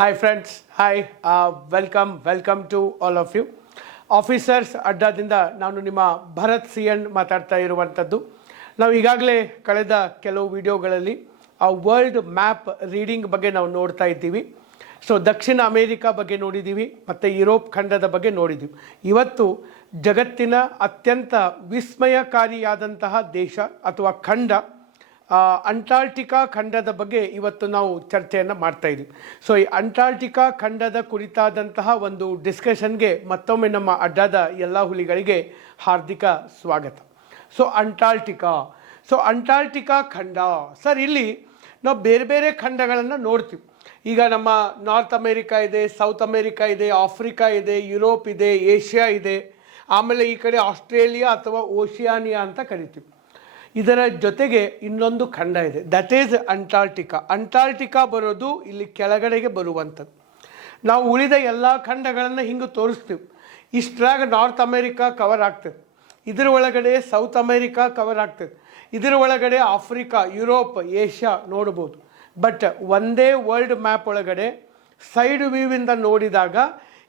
Hi friends, hi, welcome to all of you. Officers ಅಡ್ಡಾದಿಂದ ನಾನು ನಿಮ್ಮ ಭರತ್ ಸಿ ಎನ್ ಮಾತಾಡ್ತಾ ಇರುವಂಥದ್ದು. ನಾವು ಈಗಾಗಲೇ ಕಳೆದ ಕೆಲವು ವಿಡಿಯೋಗಳಲ್ಲಿ ಆ ವರ್ಲ್ಡ್ ಮ್ಯಾಪ್ ರೀಡಿಂಗ್ ಬಗ್ಗೆ ನಾವು ನೋಡ್ತಾ ಇದ್ದೀವಿ. ಸೊ ದಕ್ಷಿಣ ಅಮೇರಿಕಾ ಬಗ್ಗೆ ನೋಡಿದ್ದೀವಿ ಮತ್ತು ಯುರೋಪ್ ಖಂಡದ ಬಗ್ಗೆ ನೋಡಿದ್ದೀವಿ. ಇವತ್ತು ಜಗತ್ತಿನ ಅತ್ಯಂತ ವಿಸ್ಮಯಕಾರಿಯಾದಂತಹ ದೇಶ ಅಥವಾ ಖಂಡ ಅಂಟಾರ್ಟಿಕಾ ಖಂಡದ ಬಗ್ಗೆ ಇವತ್ತು ನಾವು ಚರ್ಚೆಯನ್ನು ಮಾಡ್ತಾ ಇದ್ದೀವಿ. ಸೊ ಈ ಅಂಟಾರ್ಟಿಕಾ ಖಂಡದ ಕುರಿತಾದಂತಹ ಒಂದು ಡಿಸ್ಕಷನ್ಗೆ ಮತ್ತೊಮ್ಮೆ ನಮ್ಮ ಅಡ್ಡಾದ ಎಲ್ಲ ಹುಲಿಗಳಿಗೆ ಹಾರ್ದಿಕ ಸ್ವಾಗತ. ಸೊ ಅಂಟಾರ್ಟಿಕಾ ಖಂಡ ಸರ್, ಇಲ್ಲಿ ನಾವು ಬೇರೆ ಬೇರೆ ಖಂಡಗಳನ್ನು ನೋಡ್ತೀವಿ. ಈಗ ನಮ್ಮ ನಾರ್ತ್ ಅಮೇರಿಕಾ ಇದೆ, ಸೌತ್ ಅಮೇರಿಕಾ ಇದೆ, ಆಫ್ರಿಕಾ ಇದೆ, ಯುರೋಪ್ ಇದೆ, ಏಷ್ಯಾ ಇದೆ, ಆಮೇಲೆ ಈ ಕಡೆ ಆಸ್ಟ್ರೇಲಿಯಾ ಅಥವಾ ಓಷಿಯಾನಿಯಾ ಅಂತ ಕರಿತೀವಿ. ಇದರ ಜೊತೆಗೆ ಇನ್ನೊಂದು ಖಂಡ ಇದೆ, ದಟ್ ಈಸ್ ಅಂಟಾರ್ಟಿಕಾ. ಅಂಟಾರ್ಟಿಕಾ ಬರೋದು ಇಲ್ಲಿ ಕೆಳಗಡೆಗೆ ಬರುವಂಥದ್ದು. ನಾವು ಉಳಿದ ಎಲ್ಲ ಖಂಡಗಳನ್ನು ಹಿಂಗೆ ತೋರಿಸ್ತೀವಿ. ಇಷ್ಟರಾಗ ನಾರ್ತ್ ಅಮೇರಿಕಾ ಕವರ್ ಆಗ್ತದೆ, ಇದರ ಒಳಗಡೆ ಸೌತ್ ಅಮೇರಿಕಾ ಕವರ್ ಆಗ್ತದೆ, ಇದರ ಒಳಗಡೆ ಆಫ್ರಿಕಾ, ಯುರೋಪ್, ಏಷ್ಯಾ ನೋಡ್ಬೋದು. ಬಟ್ ಒಂದೇ ವರ್ಲ್ಡ್ ಮ್ಯಾಪ್ ಒಳಗಡೆ ಸೈಡ್ ವ್ಯೂವಿಂದ ನೋಡಿದಾಗ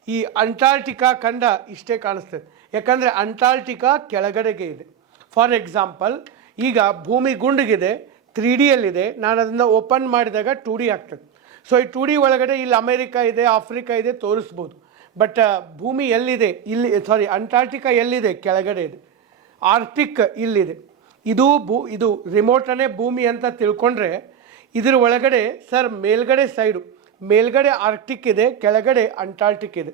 ಈ ಅಂಟಾರ್ಟಿಕಾ ಖಂಡ ಇಷ್ಟೇ ಕಾಣಿಸ್ತದೆ. ಯಾಕಂದರೆ ಅಂಟಾರ್ಟಿಕಾ ಕೆಳಗಡೆಗೆ ಇದೆ. ಫಾರ್ ಎಕ್ಸಾಂಪಲ್, ಈಗ ಭೂಮಿ ಗುಂಡಿಗಿದೆ, 3D ಯಲ್ಲಿದೆ. ನಾನು ಅದನ್ನು ಓಪನ್ ಮಾಡಿದಾಗ 2D ಆಗ್ತದೆ. ಸೊ ಈ 2D ಒಳಗಡೆ ಇಲ್ಲಿ ಅಮೇರಿಕಾ ಇದೆ, ಆಫ್ರಿಕಾ ಇದೆ ತೋರಿಸ್ಬೋದು. ಬಟ್ ಭೂಮಿ ಎಲ್ಲಿದೆ? ಅಂಟಾರ್ಟಿಕಾ ಎಲ್ಲಿದೆ? ಕೆಳಗಡೆ ಇದೆ. ಆರ್ಟಿಕ್ ಇಲ್ಲಿದೆ. ಇದು ರಿಮೋಟನೇ ಭೂಮಿ ಅಂತ ತಿಳ್ಕೊಂಡ್ರೆ ಇದರ ಒಳಗಡೆ ಸರ್ ಮೇಲ್ಗಡೆ ಆರ್ಟಿಕ್ ಇದೆ, ಕೆಳಗಡೆ ಅಂಟಾರ್ಟಿಕ್ ಇದೆ.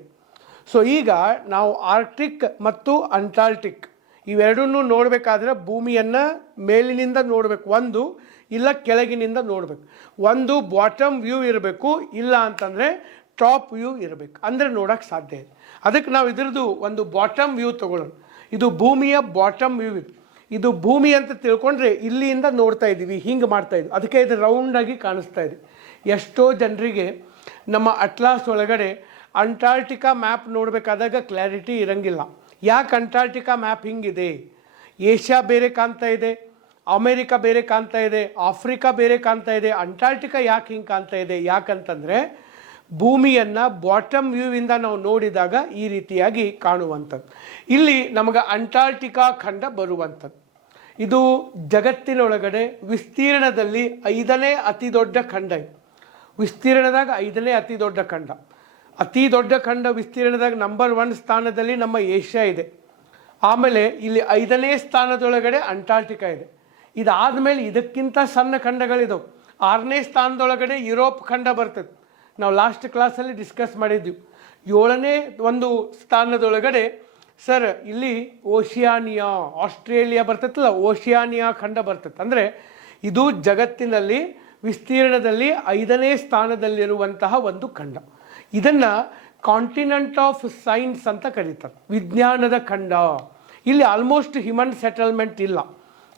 ಸೊ ಈಗ ನಾವು ಆರ್ಟಿಕ್ ಮತ್ತು ಅಂಟಾರ್ಟಿಕ್ ಇವೆರಡನ್ನೂ ನೋಡಬೇಕಾದ್ರೆ ಭೂಮಿಯನ್ನು ಮೇಲಿನಿಂದ ನೋಡಬೇಕು, ಒಂದು ಇಲ್ಲ ಕೆಳಗಿನಿಂದ ನೋಡಬೇಕು. ಒಂದು ಬಾಟಮ್ ವ್ಯೂ ಇರಬೇಕು, ಇಲ್ಲ ಅಂತಂದರೆ ಟಾಪ್ ವ್ಯೂ ಇರಬೇಕು, ಅಂದರೆ ನೋಡೋಕ್ಕೆ ಸಾಧ್ಯ ಇದೆ. ಅದಕ್ಕೆ ನಾವು ಇದ್ರದ್ದು ಒಂದು ಬಾಟಮ್ ವ್ಯೂ ತೊಗೊಳ್ಳೋಣ. ಇದು ಭೂಮಿಯ ಬಾಟಮ್ ವ್ಯೂ ಇದು ಭೂಮಿ ಅಂತ ತಿಳ್ಕೊಂಡ್ರೆ ಇಲ್ಲಿಂದ ನೋಡ್ತಾ ಇದ್ದೀವಿ, ಹಿಂಗೆ ಮಾಡ್ತಾಯಿದ್ವಿ, ಅದಕ್ಕೆ ಇದು ರೌಂಡಾಗಿ ಕಾಣಿಸ್ತಾ ಇದೆ. ಎಷ್ಟೋ ಜನರಿಗೆ ನಮ್ಮ ಅಟ್ಲಾಸ್ ಒಳಗಡೆ ಅಂಟಾರ್ಟಿಕಾ ಮ್ಯಾಪ್ ನೋಡಬೇಕಾದಾಗ ಕ್ಲಾರಿಟಿ ಇರೋಂಗಿಲ್ಲ. ಯಾಕೆ ಅಂಟಾರ್ಟಿಕಾ ಮ್ಯಾಪ್ ಹಿಂಗಿದೆ? ಏಷ್ಯಾ ಬೇರೆ ಕಾಣ್ತಾ ಇದೆ, ಅಮೇರಿಕಾ ಬೇರೆ ಕಾಣ್ತಾ ಇದೆ, ಆಫ್ರಿಕಾ ಬೇರೆ ಕಾಣ್ತಾ ಇದೆ, ಅಂಟಾರ್ಟಿಕಾ ಯಾಕೆ ಹಿಂಗೆ ಕಾಣ್ತಾ ಇದೆ? ಯಾಕಂತಂದರೆ ಭೂಮಿಯನ್ನು ಬಾಟಮ್ ವ್ಯೂವಿಂದ ನಾವು ನೋಡಿದಾಗ ಈ ರೀತಿಯಾಗಿ ಕಾಣುವಂಥದ್ದು. ಇಲ್ಲಿ ನಮಗೆ ಅಂಟಾರ್ಟಿಕಾ ಖಂಡ ಬರುವಂಥದ್ದು. ಇದು ಜಗತ್ತಿನೊಳಗಡೆ ವಿಸ್ತೀರ್ಣದಲ್ಲಿ 5ನೇ ಅತಿ ದೊಡ್ಡ ಖಂಡ. ವಿಸ್ತೀರ್ಣದಾಗ 5ನೇ ಅತಿ ದೊಡ್ಡ ಖಂಡ. ಅತಿ ದೊಡ್ಡ ಖಂಡ ವಿಸ್ತೀರ್ಣದಾಗ ನಂಬರ್ 1 ಸ್ಥಾನದಲ್ಲಿ ನಮ್ಮ ಏಷ್ಯಾ ಇದೆ. ಆಮೇಲೆ ಇಲ್ಲಿ 5ನೇ ಸ್ಥಾನದೊಳಗಡೆ ಅಂಟಾರ್ಟಿಕಾ ಇದೆ. ಇದಾದಮೇಲೆ ಇದಕ್ಕಿಂತ ಸಣ್ಣ ಖಂಡಗಳಿದಾವೆ. 6ನೇ ಸ್ಥಾನದೊಳಗಡೆ ಯುರೋಪ್ ಖಂಡ ಬರ್ತದೆ. ನಾವು ಲಾಸ್ಟ್ ಕ್ಲಾಸಲ್ಲಿ ಡಿಸ್ಕಸ್ ಮಾಡಿದ್ವಿ. 7ನೇ ಒಂದು ಸ್ಥಾನದೊಳಗಡೆ ಸರ್ ಇಲ್ಲಿ ಓಷಿಯಾನಿಯಾ, ಆಸ್ಟ್ರೇಲಿಯಾ ಬರ್ತೈತಲ್ಲ, ಓಷಿಯಾನಿಯಾ ಖಂಡ ಬರ್ತೈತೆ. ಅಂದರೆ ಇದು ಜಗತ್ತಿನಲ್ಲಿ ವಿಸ್ತೀರ್ಣದಲ್ಲಿ 5ನೇ ಸ್ಥಾನದಲ್ಲಿರುವಂತಹ ಒಂದು ಖಂಡ. ಇದನ್ನು ಕಾಂಟಿನೆಂಟ್ ಆಫ್ ಸೈನ್ಸ್ ಅಂತ ಕರೀತಾರೆ, ವಿಜ್ಞಾನದ ಖಂಡ. ಇಲ್ಲಿ ಆಲ್ಮೋಸ್ಟ್ ಹ್ಯೂಮನ್ ಸೆಟಲ್ಮೆಂಟ್ ಇಲ್ಲ.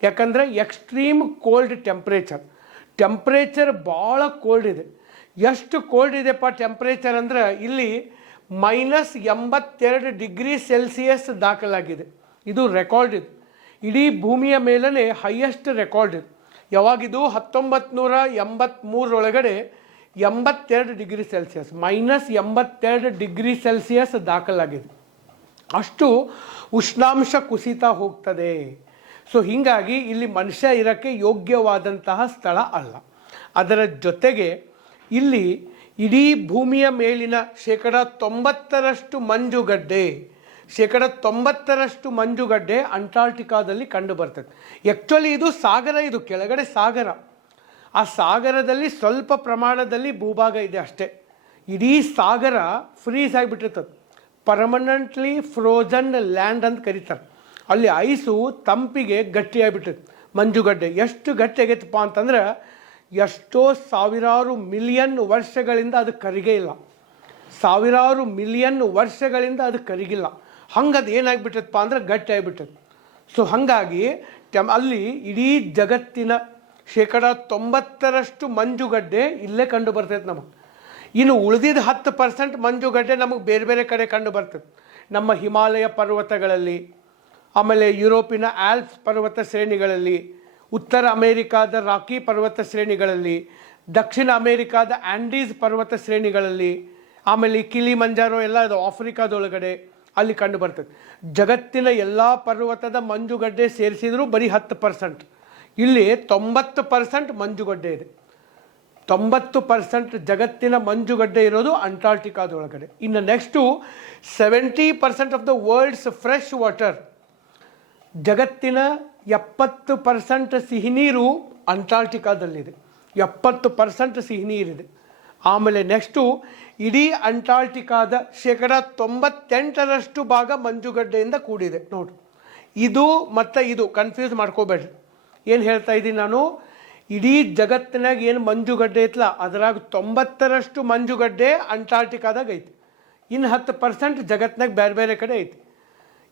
ಯಾಕಂದರೆ ಎಕ್ಸ್ಟ್ರೀಮ್ ಕೋಲ್ಡ್ ಟೆಂಪ್ರೇಚರ್ ಭಾಳ ಕೋಲ್ಡ್ ಇದೆ. ಎಷ್ಟು ಕೋಲ್ಡ್ ಇದೆಪ್ಪ ಟೆಂಪ್ರೇಚರ್ ಅಂದರೆ ಇಲ್ಲಿ -82 ಡಿಗ್ರಿ ಸೆಲ್ಸಿಯಸ್ ದಾಖಲಾಗಿದೆ. ಇದು ರೆಕಾರ್ಡ್ ಇದೆ, ಇಡೀ ಭೂಮಿಯ ಮೇಲೇ ಹೈಯೆಸ್ಟ್ ರೆಕಾರ್ಡ್ ಇದೆ. ಯಾವಾಗಿದು 1983 ಒಳಗಡೆ 82 ಡಿಗ್ರಿ ಸೆಲ್ಸಿಯಸ್, -82 ಡಿಗ್ರಿ ಸೆಲ್ಸಿಯಸ್ ದಾಖಲಾಗಿದೆ. ಅಷ್ಟು ಉಷ್ಣಾಂಶ ಕುಸಿತ ಹೋಗ್ತದೆ. ಸೊ ಹೀಗಾಗಿ ಇಲ್ಲಿ ಮನುಷ್ಯ ಇರೋಕ್ಕೆ ಯೋಗ್ಯವಾದಂತಹ ಸ್ಥಳ ಅಲ್ಲ. ಅದರ ಜೊತೆಗೆ ಇಲ್ಲಿ ಇಡೀ ಭೂಮಿಯ ಮೇಲಿನ 90% ಮಂಜುಗಡ್ಡೆ ಅಂಟಾರ್ಟಿಕಾದಲ್ಲಿ ಕಂಡು ಬರ್ತದೆ. ಆ್ಯಕ್ಚುಲಿ ಇದು ಸಾಗರ, ಇದು ಕೆಳಗಡೆ ಸಾಗರ. ಆ ಸಾಗರದಲ್ಲಿ ಸ್ವಲ್ಪ ಪ್ರಮಾಣದಲ್ಲಿ ಭೂಭಾಗ ಇದೆ ಅಷ್ಟೇ. ಇಡೀ ಸಾಗರ ಫ್ರೀಸ್ ಆಗಿಬಿಟ್ಟಿರ್ತದೆ, ಪರ್ಮನೆಂಟ್ಲಿ ಫ್ರೋಜನ್ ಲ್ಯಾಂಡ್ ಅಂತ ಕರೀತಾರೆ. ಅಲ್ಲಿ ಐಸು ತಂಪಿಗೆ ಗಟ್ಟಿಯಾಗಿಬಿಟ್ಟಿರ್ತದೆ. ಮಂಜುಗಡ್ಡೆ ಎಷ್ಟು ಗಟ್ಟಿ ಆಗೈತಪ್ಪ ಅಂತಂದ್ರೆ ಎಷ್ಟೋ ಸಾವಿರಾರು ಮಿಲಿಯನ್ ವರ್ಷಗಳಿಂದ ಅದು ಕರಿಗೇ ಇಲ್ಲ. ಸಾವಿರಾರು ಮಿಲಿಯನ್ ವರ್ಷಗಳಿಂದ ಅದು ಕರಿಗಿಲ್ಲ. ಹಂಗೆ ಅದು ಏನಾಗಿಬಿಟ್ಟದಪ್ಪ ಅಂದ್ರೆ ಗಟ್ಟಿ ಆಗಿಬಿಟ್ಟது. ಸೊ ಹಾಗಾಗಿ ಅಲ್ಲಿ ಇಡೀ ಜಗತ್ತಿನ 90% ಮಂಜುಗಡ್ಡೆ ಇಲ್ಲೇ ಕಂಡು ಬರ್ತೈತೆ ನಮಗೆ. ಇನ್ನು ಉಳಿದಿದ್ದ 10% ಮಂಜುಗಡ್ಡೆ ನಮಗೆ ಬೇರೆ ಬೇರೆ ಕಡೆ ಕಂಡು ಬರ್ತದೆ. ನಮ್ಮ ಹಿಮಾಲಯ ಪರ್ವತಗಳಲ್ಲಿ, ಆಮೇಲೆ ಯುರೋಪಿನ ಆಲ್ಪ್ಸ್ ಪರ್ವತ ಶ್ರೇಣಿಗಳಲ್ಲಿ, ಉತ್ತರ ಅಮೇರಿಕಾದ ರಾಕಿ ಪರ್ವತ ಶ್ರೇಣಿಗಳಲ್ಲಿ, ದಕ್ಷಿಣ ಅಮೇರಿಕಾದ ಆ್ಯಂಡೀಸ್ ಪರ್ವತ ಶ್ರೇಣಿಗಳಲ್ಲಿ, ಆಮೇಲೆ ಈ ಕಿಲಿಮಂಜಾರೋ ಎಲ್ಲ ಅದು ಆಫ್ರಿಕಾದೊಳಗಡೆ ಅಲ್ಲಿ ಕಂಡು ಬರ್ತದೆ. ಜಗತ್ತಿನ ಎಲ್ಲ ಪರ್ವತದ ಮಂಜುಗಡ್ಡೆ ಸೇರಿಸಿದರೂ ಬರೀ 10%. ಇಲ್ಲಿ 90% ಮಂಜುಗಡ್ಡೆ ಇದೆ. 90% ಜಗತ್ತಿನ ಮಂಜುಗಡ್ಡೆ ಇರೋದು ಅಂಟಾರ್ಟಿಕಾದೊಳಗಡೆ. ಇನ್ನು next 70% of the world's fresh water, ಜಗತ್ತಿನ 70% ಸಿಹಿ ನೀರು ಅಂಟಾರ್ಟಿಕಾದಲ್ಲಿದೆ. 70% ಸಿಹಿ ನೀರಿದೆ. ಆಮೇಲೆ ನೆಕ್ಸ್ಟು ಇಡೀ ಅಂಟಾರ್ಟಿಕಾದ 98% ಭಾಗ ಮಂಜುಗಡ್ಡೆಯಿಂದ ಕೂಡಿದೆ. ನೋಡಿ, ಇದು ಮತ್ತು ಇದು ಕನ್ಫ್ಯೂಸ್ ಮಾಡ್ಕೋಬೇಡ್ರಿ. ಏನು ಹೇಳ್ತಾ ಇದ್ದೀನಿ ನಾನು, ಇಡೀ ಜಗತ್ತಿನಾಗ ಏನು ಮಂಜುಗಡ್ಡೆ ಐತಲ್ಲ ಅದರಾಗ 90% ಮಂಜುಗಡ್ಡೆ ಅಂಟಾರ್ಟಿಕಾದಾಗ ಐತಿ. ಇನ್ನು 10% ಜಗತ್ತಿನಾಗ ಬೇರೆ ಬೇರೆ ಕಡೆ ಐತಿ.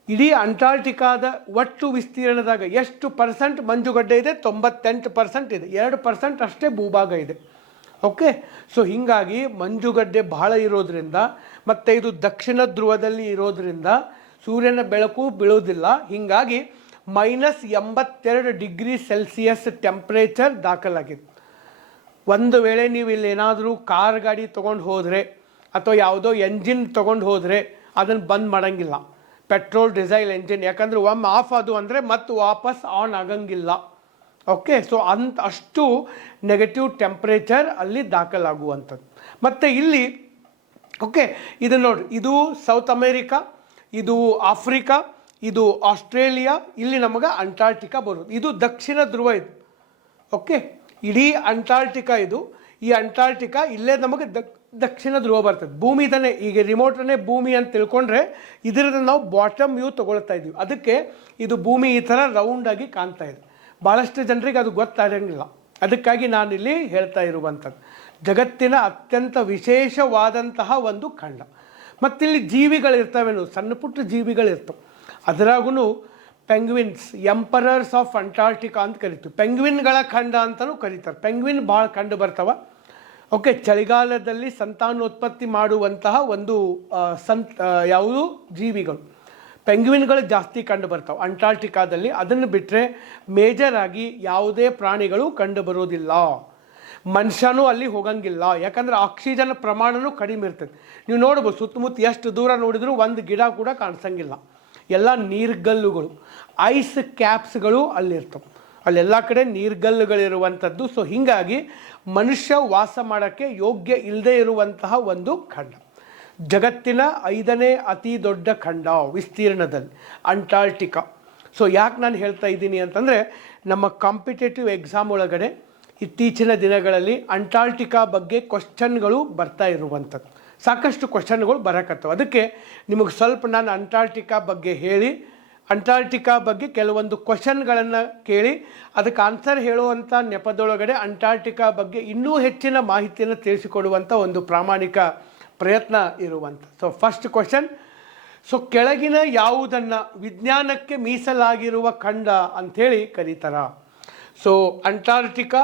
ಇಡೀ ಅಂಟಾರ್ಟಿಕಾದ ಒಟ್ಟು ವಿಸ್ತೀರ್ಣದಾಗ ಎಷ್ಟು ಪರ್ಸೆಂಟ್ ಮಂಜುಗಡ್ಡೆ ಇದೆ? 98% ಇದೆ. 2% ಅಷ್ಟೇ ಭೂಭಾಗ ಇದೆ. ಓಕೆ, ಸೊ ಹೀಗಾಗಿ ಮಂಜುಗಡ್ಡೆ ಬಹಳ ಇರೋದ್ರಿಂದ ಮತ್ತು ಇದು ದಕ್ಷಿಣ ಧ್ರುವದಲ್ಲಿ ಇರೋದ್ರಿಂದ ಸೂರ್ಯನ ಬೆಳಕು ಬೀಳೋದಿಲ್ಲ. ಹೀಗಾಗಿ -82 ಡಿಗ್ರಿ ಸೆಲ್ಸಿಯಸ್ ಟೆಂಪ್ರೇಚರ್ ದಾಖಲಾಗಿದೆ. ಒಂದು ವೇಳೆ ನೀವು ಇಲ್ಲಿ ಏನಾದರೂ ಕಾರ್ ಗಾಡಿ ತೊಗೊಂಡು ಹೋದರೆ ಅಥವಾ ಯಾವುದೋ ಎಂಜಿನ್ ತೊಗೊಂಡು ಹೋದರೆ ಅದನ್ನು ಬಂದ್ ಮಾಡೋಂಗಿಲ್ಲ, ಪೆಟ್ರೋಲ್ ಡೀಸೆಲ್ ಎಂಜಿನ್. ಯಾಕಂದರೆ ಒಮ್ಮೆ ಆಫ್ ಅದು ಅಂದರೆ ಮತ್ತೆ ವಾಪಸ್ ಆನ್ ಆಗಂಗಿಲ್ಲ. ಓಕೆ, ಸೊ ಅಷ್ಟು ನೆಗೆಟಿವ್ ಟೆಂಪ್ರೇಚರ್ ಅಲ್ಲಿ ದಾಖಲಾಗುವಂಥದ್ದು. ಮತ್ತು ಇಲ್ಲಿ ಓಕೆ, ಇದು ನೋಡಿ, ಇದು ಸೌತ್ ಅಮೇರಿಕಾ, ಇದು ಆಫ್ರಿಕಾ, ಇದು ಆಸ್ಟ್ರೇಲಿಯಾ, ಇಲ್ಲಿ ನಮಗೆ ಅಂಟಾರ್ಟಿಕಾ ಬರೋದು. ಇದು ದಕ್ಷಿಣ ಧ್ರುವ ಇದು. ಓಕೆ, ಇಡೀ ಅಂಟಾರ್ಟಿಕಾ ಇದು. ಈ ಅಂಟಾರ್ಟಿಕಾ ಇಲ್ಲೇ ನಮಗೆ ದಕ್ಷಿಣ ಧ್ರುವ ಬರ್ತದೆ. ಭೂಮಿದನೇ, ಈಗ ರಿಮೋಟನ್ನೇ ಭೂಮಿ ಅಂತ ತಿಳ್ಕೊಂಡ್ರೆ ಇದರಿಂದ ನಾವು ಬಾಟಮ್ ವ್ಯೂ ತೊಗೊಳ್ತಾ ಇದ್ದೀವಿ. ಅದಕ್ಕೆ ಇದು ಭೂಮಿ ಈ ಥರ ರೌಂಡಾಗಿ ಕಾಣ್ತಾ ಇದೆ. ಭಾಳಷ್ಟು ಜನರಿಗೆ ಅದು ಗೊತ್ತಾಗಂಗಿಲ್ಲ. ಅದಕ್ಕಾಗಿ ನಾನಿಲ್ಲಿ ಹೇಳ್ತಾ ಇರುವಂಥದ್ದು ಜಗತ್ತಿನ ಅತ್ಯಂತ ವಿಶೇಷವಾದಂತಹ ಒಂದು ಖಂಡ. ಮತ್ತಿಲ್ಲಿ ಜೀವಿಗಳಿರ್ತವೆ, ಸಣ್ಣ ಪುಟ್ಟ ಜೀವಿಗಳಿರ್ತವೆ. ಅದರಾಗೂ ಪೆಂಗ್ವಿನ್ಸ್, ಎಂಪರರ್ಸ್ ಆಫ್ ಅಂಟಾರ್ಟಿಕಾ ಅಂತ ಕರಿತೀವಿ. ಪೆಂಗ್ವಿನ್ಗಳ ಖಂಡ ಅಂತಲೂ ಕರೀತಾರೆ. ಪೆಂಗ್ವಿನ್ ಭಾಳ ಕಂಡು ಬರ್ತಾವೆ. ಓಕೆ, ಚಳಿಗಾಲದಲ್ಲಿ ಸಂತಾನೋತ್ಪತ್ತಿ ಮಾಡುವಂತಹ ಒಂದು ಯಾವುದು ಜೀವಿಗಳು ಪೆಂಗ್ವಿನ್ಗಳು ಜಾಸ್ತಿ ಕಂಡು ಬರ್ತಾವೆ ಅಂಟಾರ್ಟಿಕಾದಲ್ಲಿ. ಅದನ್ನು ಬಿಟ್ಟರೆ ಮೇಜರ್ ಆಗಿ ಯಾವುದೇ ಪ್ರಾಣಿಗಳು ಕಂಡು ಬರೋದಿಲ್ಲ. ಮನುಷ್ಯನೂ ಅಲ್ಲಿ ಹೋಗಂಗಿಲ್ಲ, ಯಾಕಂದರೆ ಆಕ್ಸಿಜನ್ ಪ್ರಮಾಣವೂ ಕಡಿಮೆ ಇರ್ತದೆ. ನೀವು ನೋಡ್ಬೋದು, ಸುತ್ತಮುತ್ತ ಎಷ್ಟು ದೂರ ನೋಡಿದರೂ ಒಂದು ಗಿಡ ಕೂಡ ಕಾಣಿಸಂಗಿಲ್ಲ. ಎಲ್ಲ ನೀರ್ಗಲ್ಲುಗಳು, ಐಸ್ ಕ್ಯಾಪ್ಸ್ಗಳು ಅಲ್ಲಿರ್ತವೆ. ಅಲ್ಲೆಲ್ಲ ಕಡೆ ನೀರ್ಗಲ್ಲುಗಳಿರುವಂಥದ್ದು. ಸೊ ಹೀಗಾಗಿ ಮನುಷ್ಯ ವಾಸ ಮಾಡೋಕ್ಕೆ ಯೋಗ್ಯ ಇಲ್ಲದೆ ಇರುವಂತಹ ಒಂದು ಖಂಡ. ಜಗತ್ತಿನ 5ನೇ ಅತಿ ದೊಡ್ಡ ಖಂಡ ವಿಸ್ತೀರ್ಣದಲ್ಲಿ ಅಂಟಾರ್ಟಿಕಾ. ಸೊ ಯಾಕೆ ನಾನು ಹೇಳ್ತಾ ಇದ್ದೀನಿ ಅಂತಂದರೆ, ನಮ್ಮ ಕಾಂಪಿಟೇಟಿವ್ ಎಕ್ಸಾಮ್ ಒಳಗಡೆ ಇತ್ತೀಚಿನ ದಿನಗಳಲ್ಲಿ ಅಂಟಾರ್ಟಿಕಾ ಬಗ್ಗೆ ಕ್ವಶನ್ಗಳು ಬರ್ತಾ ಇರುವಂಥದ್ದು. ಸಾಕಷ್ಟು ಕ್ವಶನ್ಗಳು ಬರಕತ್ತವೆ. ಅದಕ್ಕೆ ನಿಮಗೆ ಸ್ವಲ್ಪ ನಾನು ಅಂಟಾರ್ಟಿಕಾ ಬಗ್ಗೆ ಹೇಳಿ, ಅಂಟಾರ್ಟಿಕಾ ಬಗ್ಗೆ ಕೆಲವೊಂದು ಕ್ವಶನ್ಗಳನ್ನು ಕೇಳಿ ಅದಕ್ಕೆ ಆನ್ಸರ್ ಹೇಳುವಂಥ ನೆಪದೊಳಗಡೆ ಅಂಟಾರ್ಟಿಕಾ ಬಗ್ಗೆ ಇನ್ನೂ ಹೆಚ್ಚಿನ ಮಾಹಿತಿಯನ್ನು ತಿಳಿಸಿಕೊಡುವಂಥ ಒಂದು ಪ್ರಾಮಾಣಿಕ ಪ್ರಯತ್ನ ಇರುವಂಥ. ಸೊ ಫಸ್ಟ್ ಕ್ವಶನ್, ಸೊ ಕೆಳಗಿನ ಯಾವುದನ್ನು ವಿಜ್ಞಾನಕ್ಕೆ ಮೀಸಲಾಗಿರುವ ಖಂಡ ಅಂಥೇಳಿ ಕರೀತಾರ? ಸೊ ಅಂಟಾರ್ಟಿಕಾ,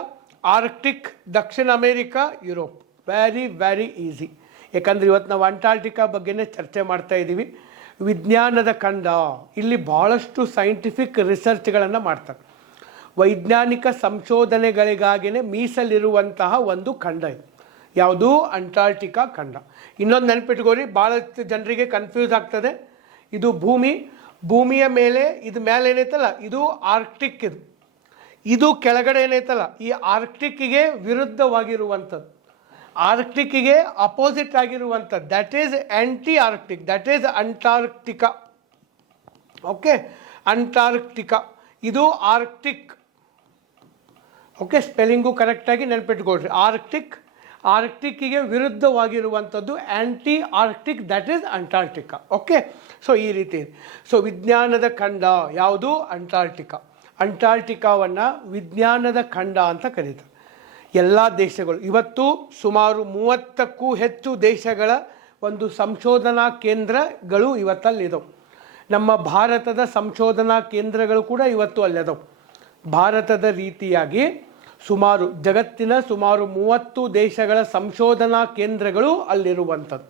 ಆರ್ಕ್ಟಿಕ್, ದಕ್ಷಿಣ ಅಮೇರಿಕಾ, ಯುರೋಪ್. Very easy. ಯಾಕಂದರೆ ಇವತ್ತು ನಾವು ಅಂಟಾರ್ಟಿಕಾ ಬಗ್ಗೆನೇ ಚರ್ಚೆ ಮಾಡ್ತಾ ಇದ್ದೀವಿ. ವಿಜ್ಞಾನದ ಖಂಡ, ಇಲ್ಲಿ ಭಾಳಷ್ಟು ಸೈಂಟಿಫಿಕ್ ರಿಸರ್ಚ್ಗಳನ್ನು ಮಾಡ್ತಾರೆ. ವೈಜ್ಞಾನಿಕ ಸಂಶೋಧನೆಗಳಿಗಾಗಿಯೇ ಮೀಸಲಿರುವಂತಹ ಒಂದು ಖಂಡ ಇದು. ಯಾವುದು? ಅಂಟಾರ್ಟಿಕಾ ಖಂಡ. ಇನ್ನೊಂದು ನೆನಪಿಟ್ಕೋರಿ, ಭಾಳಷ್ಟು ಜನರಿಗೆ ಕನ್ಫ್ಯೂಸ್ ಆಗ್ತದೆ. ಇದು ಭೂಮಿಯ ಮೇಲೆ, ಇದು ಮೇಲೆ ಏನೈತಲ್ಲ ಇದು ಆರ್ಕ್ಟಿಕ್. ಇದು ಕೆಳಗಡೆ ಏನೈತಲ್ಲ ಈ ಆರ್ಕ್ಟಿಕ್ಕಿಗೆ ವಿರುದ್ಧವಾಗಿರುವಂಥದ್ದು, ಆರ್ಕ್ಟಿಕ್ಕಿಗೆ ಅಪೋಸಿಟ್ ಆಗಿರುವಂಥದ್ದು, that is anti Arctic, that is Antarctica. Okay, Antarctica ಇದು ಆರ್ಕ್ಟಿಕ್. ಓಕೆ, ಸ್ಪೆಲ್ಲಿಂಗು ಕರೆಕ್ಟಾಗಿ ನೆನಪಿಟ್ಕೊಳ್ರಿ. ಆರ್ಕ್ಟಿಕ್ಕಿಗೆ ವಿರುದ್ಧವಾಗಿರುವಂಥದ್ದು anti Arctic, that is Antarctica. Okay, so ಈ ರೀತಿ. ಸೊ ವಿಜ್ಞಾನದ ಖಂಡ ಯಾವುದು? ಅಂಟಾರ್ಟಿಕಾ. ಅಂಟಾರ್ಟಿಕಾವನ್ನು ವಿಜ್ಞಾನದ ಖಂಡ ಅಂತ ಕರೀತಾರೆ. ಎಲ್ಲ ದೇಶಗಳು ಇವತ್ತು ಸುಮಾರು 30ಕ್ಕೂ ಹೆಚ್ಚು ದೇಶಗಳ ಒಂದು ಸಂಶೋಧನಾ ಕೇಂದ್ರಗಳು ಇವತ್ತಲ್ಲಿದ್ದವು. ನಮ್ಮ ಭಾರತದ ಸಂಶೋಧನಾ ಕೇಂದ್ರಗಳು ಕೂಡ ಇವತ್ತು ಅಲ್ಲಿದ್ದವು. ಭಾರತದ ರೀತಿಯಾಗಿ ಜಗತ್ತಿನ ಸುಮಾರು 30 ದೇಶಗಳ ಸಂಶೋಧನಾ ಕೇಂದ್ರಗಳು ಅಲ್ಲಿರುವಂಥದ್ದು.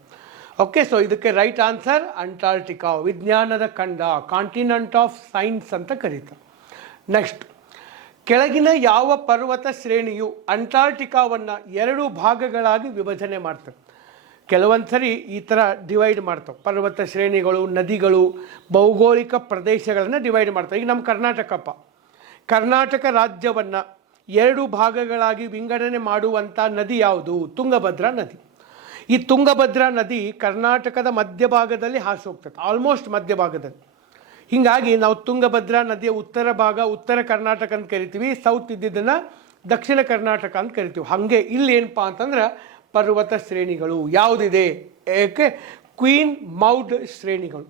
ಓಕೆ, ಸೊ ಇದಕ್ಕೆ ರೈಟ್ ಆನ್ಸರ್ ಅಂಟಾರ್ಟಿಕಾ, ವಿಜ್ಞಾನದ ಖಂಡ, ಕಾಂಟಿನೆಂಟ್ ಆಫ್ ಸೈನ್ಸ್ ಅಂತ ಕರೀತಾರೆ. ನೆಕ್ಸ್ಟ್, ಕೆಳಗಿನ ಯಾವ ಪರ್ವತ ಶ್ರೇಣಿಯು ಅಂಟಾರ್ಟಿಕಾವನ್ನು 2 ಭಾಗಗಳಾಗಿ ವಿಭಜನೆ ಮಾಡ್ತವೆ? ಕೆಲವೊಂದು ಸರಿ ಈ ಥರ ಡಿವೈಡ್ ಮಾಡ್ತಾವೆ. ಪರ್ವತ ಶ್ರೇಣಿಗಳು, ನದಿಗಳು, ಭೌಗೋಳಿಕ ಪ್ರದೇಶಗಳನ್ನು ಡಿವೈಡ್ ಮಾಡ್ತಾವೆ. ಈಗ ನಮ್ಮ ಕರ್ನಾಟಕ ರಾಜ್ಯವನ್ನು 2 ಭಾಗಗಳಾಗಿ ವಿಂಗಡಣೆ ಮಾಡುವಂಥ ನದಿ ಯಾವುದು? ತುಂಗಭದ್ರಾ ನದಿ. ಈ ತುಂಗಭದ್ರಾ ನದಿ ಕರ್ನಾಟಕದ ಮಧ್ಯಭಾಗದಲ್ಲಿ ಹಾಸಿ ಹೋಗ್ತದೆ, ಆಲ್ಮೋಸ್ಟ್ ಮಧ್ಯಭಾಗದಲ್ಲಿ. ಹೀಗಾಗಿ ನಾವು ತುಂಗಭದ್ರಾ ನದಿಯ ಉತ್ತರ ಭಾಗ ಉತ್ತರ ಕರ್ನಾಟಕ ಅಂತ ಕರಿತೀವಿ, ಸೌತ್ ಇದ್ದಿದ್ದನ್ನು ದಕ್ಷಿಣ ಕರ್ನಾಟಕ ಅಂತ ಕರಿತೀವಿ. ಹಾಗೆ ಇಲ್ಲಿ ಏನಪ್ಪ ಅಂತಂದ್ರೆ ಪರ್ವತ ಶ್ರೇಣಿಗಳು ಯಾವುದಿದೆ? ಏಕೆ ಕ್ವೀನ್ ಮೌಡ್ ಶ್ರೇಣಿಗಳು.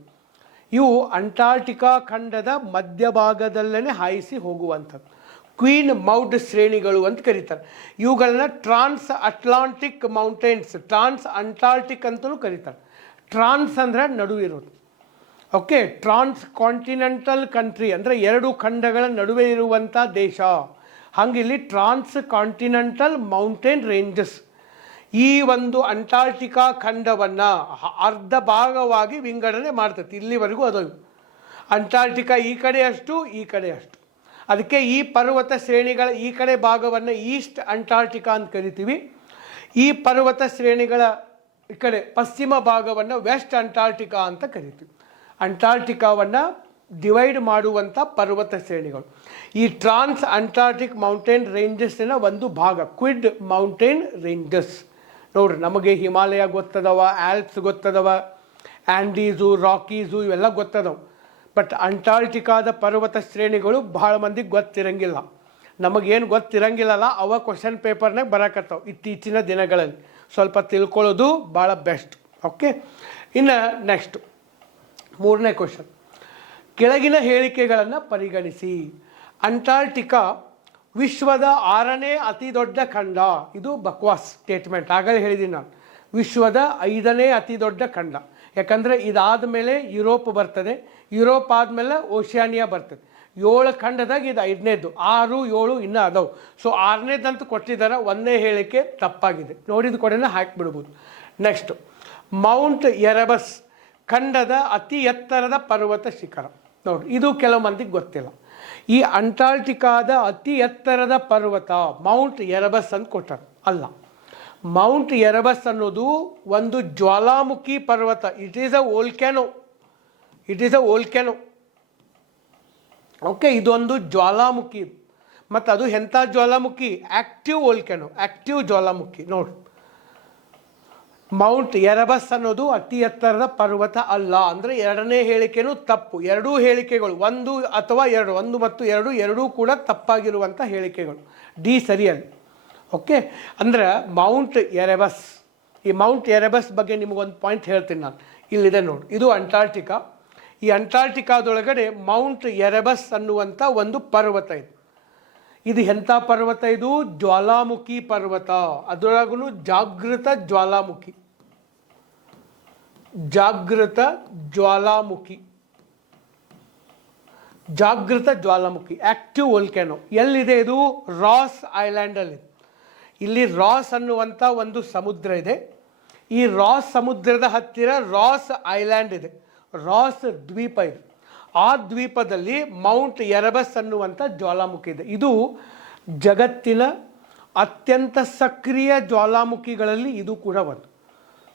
ಇವು ಅಂಟಾರ್ಟಿಕಾ ಖಂಡದ ಮಧ್ಯಭಾಗದಲ್ಲೇ ಹಾಯಿಸಿ ಹೋಗುವಂಥದ್ದು ಕ್ವೀನ್ ಮೌಡ್ ಶ್ರೇಣಿಗಳು ಅಂತ ಕರೀತಾರೆ. ಇವುಗಳನ್ನ ಟ್ರಾನ್ಸ್ ಅಟ್ಲಾಂಟಿಕ್ ಮೌಂಟೇನ್ಸ್, ಟ್ರಾನ್ಸ್ ಅಂಟಾರ್ಟಿಕ್ ಅಂತಲೂ ಕರೀತಾರೆ. ಟ್ರಾನ್ಸ್ ಅಂದರೆ ನಡುವಿರೋದು. ಓಕೆ, ಟ್ರಾನ್ಸ್ ಕಾಂಟಿನೆಂಟಲ್ ಕಂಟ್ರಿ ಅಂದರೆ 2 ಖಂಡಗಳ ನಡುವೆ ಇರುವಂಥ ದೇಶ. ಹಾಗಿಲ್ಲಿ ಟ್ರಾನ್ಸ್ ಕಾಂಟಿನೆಂಟಲ್ ಮೌಂಟೇನ್ ರೇಂಜಸ್ ಈ ಒಂದು ಅಂಟಾರ್ಟಿಕಾ ಖಂಡವನ್ನು ಅರ್ಧ ಭಾಗವಾಗಿ ವಿಂಗಡಣೆ ಮಾಡ್ತೈತಿ. ಇಲ್ಲಿವರೆಗೂ ಅದು ಅಂಟಾರ್ಟಿಕಾ ಈ ಕಡೆ ಅಷ್ಟು, ಈ ಕಡೆ ಅಷ್ಟು. ಅದಕ್ಕೆ ಈ ಪರ್ವತ ಶ್ರೇಣಿಗಳ ಈ ಕಡೆ ಭಾಗವನ್ನು ಈಸ್ಟ್ ಅಂಟಾರ್ಟಿಕಾ ಅಂತ ಕರಿತೀವಿ. ಈ ಪರ್ವತ ಶ್ರೇಣಿಗಳ ಈ ಕಡೆ ಪಶ್ಚಿಮ ಭಾಗವನ್ನು ವೆಸ್ಟ್ ಅಂಟಾರ್ಟಿಕಾ ಅಂತ ಕರಿತೀವಿ. ಅಂಟಾರ್ಟಿಕಾವನ್ನು ಡಿವೈಡ್ ಮಾಡುವಂಥ ಪರ್ವತ ಶ್ರೇಣಿಗಳು ಈ ಟ್ರಾನ್ಸ್ ಅಂಟಾರ್ಟಿಕ್ ಮೌಂಟೇನ್ ರೇಂಜಸ್ಸಿನ ಒಂದು ಭಾಗ, ಕ್ವಿಡ್ ಮೌಂಟೇನ್ ರೇಂಜಸ್. ನೋಡ್ರಿ, ನಮಗೆ ಹಿಮಾಲಯ ಗೊತ್ತದವ, ಆಲ್ಪ್ಸ್ ಗೊತ್ತದವ, ಆ್ಯಂಡೀಸು, ರಾಕೀಸು ಇವೆಲ್ಲ ಗೊತ್ತದವು. ಬಟ್ ಅಂಟಾರ್ಟಿಕಾದ ಪರ್ವತ ಶ್ರೇಣಿಗಳು ಭಾಳ ಮಂದಿಗೆ ಗೊತ್ತಿರಂಗಿಲ್ಲ. ನಮಗೇನು ಗೊತ್ತಿರಂಗಿಲ್ಲಲ್ಲ, ಅವ ಕ್ವಶನ್ ಪೇಪರ್ನಾಗ ಬರಕತ್ತಾವ ಇತ್ತೀಚಿನ ದಿನಗಳಲ್ಲಿ. ಸ್ವಲ್ಪ ತಿಳ್ಕೊಳ್ಳೋದು ಭಾಳ ಬೆಸ್ಟ್. ಓಕೆ, ಇನ್ನು ನೆಕ್ಸ್ಟ್ 3ನೇ ಕ್ವಶನ್. ಕೆಳಗಿನ ಹೇಳಿಕೆಗಳನ್ನು ಪರಿಗಣಿಸಿ. ಅಂಟಾರ್ಟಿಕಾ ವಿಶ್ವದ 6ನೇ ಅತಿ ದೊಡ್ಡ ಖಂಡ. ಇದು ಬಕ್ವಾಸ್ ಸ್ಟೇಟ್ಮೆಂಟ್. ಆಗಲೇ ಹೇಳಿದ್ದೀನಿ ನಾನು, ವಿಶ್ವದ 5ನೇ ಅತಿ ದೊಡ್ಡ ಖಂಡ. ಯಾಕಂದರೆ ಇದಾದ ಮೇಲೆ ಯುರೋಪ್ ಬರ್ತದೆ, ಯುರೋಪ್ ಆದಮೇಲೆ ಓಷಿಯಾನಿಯಾ ಬರ್ತದೆ. 7 ಖಂಡದಾಗ ಇದು 5ನೇದು, 6, 7 ಇನ್ನೂ ಅದಾವೆ. ಸೊ 6ನೇದಂತೂ ಕೊಟ್ಟಿದ್ದಾರೆ, 1ನೇ ಹೇಳಿಕೆ ತಪ್ಪಾಗಿದೆ. ನೋಡಿದ ಕೊಡೆನ ಹಾಕಿಬಿಡ್ಬೋದು. ನೆಕ್ಸ್ಟ್, ಮೌಂಟ್ ಎರೆಬಸ್ ಖಂಡದ ಅತಿ ಎತ್ತರದ ಪರ್ವತ ಶಿಖರ. ನೋಡಿ, ಇದು ಕೆಲವು ಮಂದಿಗೆ ಗೊತ್ತಿಲ್ಲ. ಈ ಅಂಟಾರ್ಟಿಕಾದ ಅತಿ ಎತ್ತರದ ಪರ್ವತ ಮೌಂಟ್ ಎರೆಬಸ್ ಅಂತ ಕೊಟ್ಟಾರೆ. ಅಲ್ಲ, ಮೌಂಟ್ ಎರೆಬಸ್ ಅನ್ನೋದು ಒಂದು ಜ್ವಾಲಾಮುಖಿ ಪರ್ವತ. It is a volcano. Okay, ಇದೊಂದು ಜ್ವಾಲಾಮುಖಿ. ಮತ್ತು ಅದು ಎಂಥ ಜ್ವಾಲಾಮುಖಿ? ಆಕ್ಟಿವ್ ಜ್ವಾಲಾಮುಖಿ. ನೋಡಿ, ಮೌಂಟ್ ಎರೆಬಸ್ ಅನ್ನೋದು ಅತಿ ಎತ್ತರದ ಪರ್ವತ ಅಲ್ಲ. ಅಂದರೆ 2ನೇ ಹೇಳಿಕೆನೂ ತಪ್ಪು. 2 ಹೇಳಿಕೆಗಳು, 1 ಅಥವಾ 2, 1 ಮತ್ತು 2 ಎರಡೂ ಕೂಡ ತಪ್ಪಾಗಿರುವಂಥ ಹೇಳಿಕೆಗಳು. ಡಿ ಸರಿಯಲ್ಲಿ. ಓಕೆ, ಅಂದರೆ ಮೌಂಟ್ ಎರೆಬಸ್, ಈ ಮೌಂಟ್ ಎರೆಬಸ್ ಬಗ್ಗೆ ನಿಮಗೊಂದು ಪಾಯಿಂಟ್ ಹೇಳ್ತೀನಿ ನಾನು. ಇಲ್ಲಿದೆ ನೋಡಿ, ಇದು ಅಂಟಾರ್ಟಿಕಾ. ಈ ಅಂಟಾರ್ಟಿಕಾದೊಳಗಡೆ ಮೌಂಟ್ ಎರೆಬಸ್ ಅನ್ನುವಂಥ ಒಂದು ಪರ್ವತ ಇದೆ. ಇದು ಎಂಥ ಪರ್ವತ? ಇದು ಜ್ವಾಲಾಮುಖಿ ಪರ್ವತ. ಅದರೊಳಗೂ ಜಾಗೃತ ಜ್ವಾಲಾಮುಖಿ, ಆಕ್ಟಿವ್ ವೋಲ್ಕ್ಯಾನೋ. ಎಲ್ಲಿದೆ ಇದು? ರಾಸ್ ಐಲ್ಯಾಂಡಲ್ಲಿ. ಇಲ್ಲಿ ರಾಸ್ ಅನ್ನುವಂಥ ಒಂದು ಸಮುದ್ರ ಇದೆ. ಈ ರಾಸ್ ಸಮುದ್ರದ ಹತ್ತಿರ ರಾಸ್ ಐಲ್ಯಾಂಡ್ ಇದೆ, ರಾಸ್ ದ್ವೀಪ ಇದೆ. ಆ ದ್ವೀಪದಲ್ಲಿ ಮೌಂಟ್ ಎರೆಬಸ್ ಅನ್ನುವಂಥ ಜ್ವಾಲಾಮುಖಿ ಇದೆ. ಇದು ಜಗತ್ತಿನ ಅತ್ಯಂತ ಸಕ್ರಿಯ ಜ್ವಾಲಾಮುಖಿಗಳಲ್ಲಿ ಇದು ಕೂಡ ಒಂದು.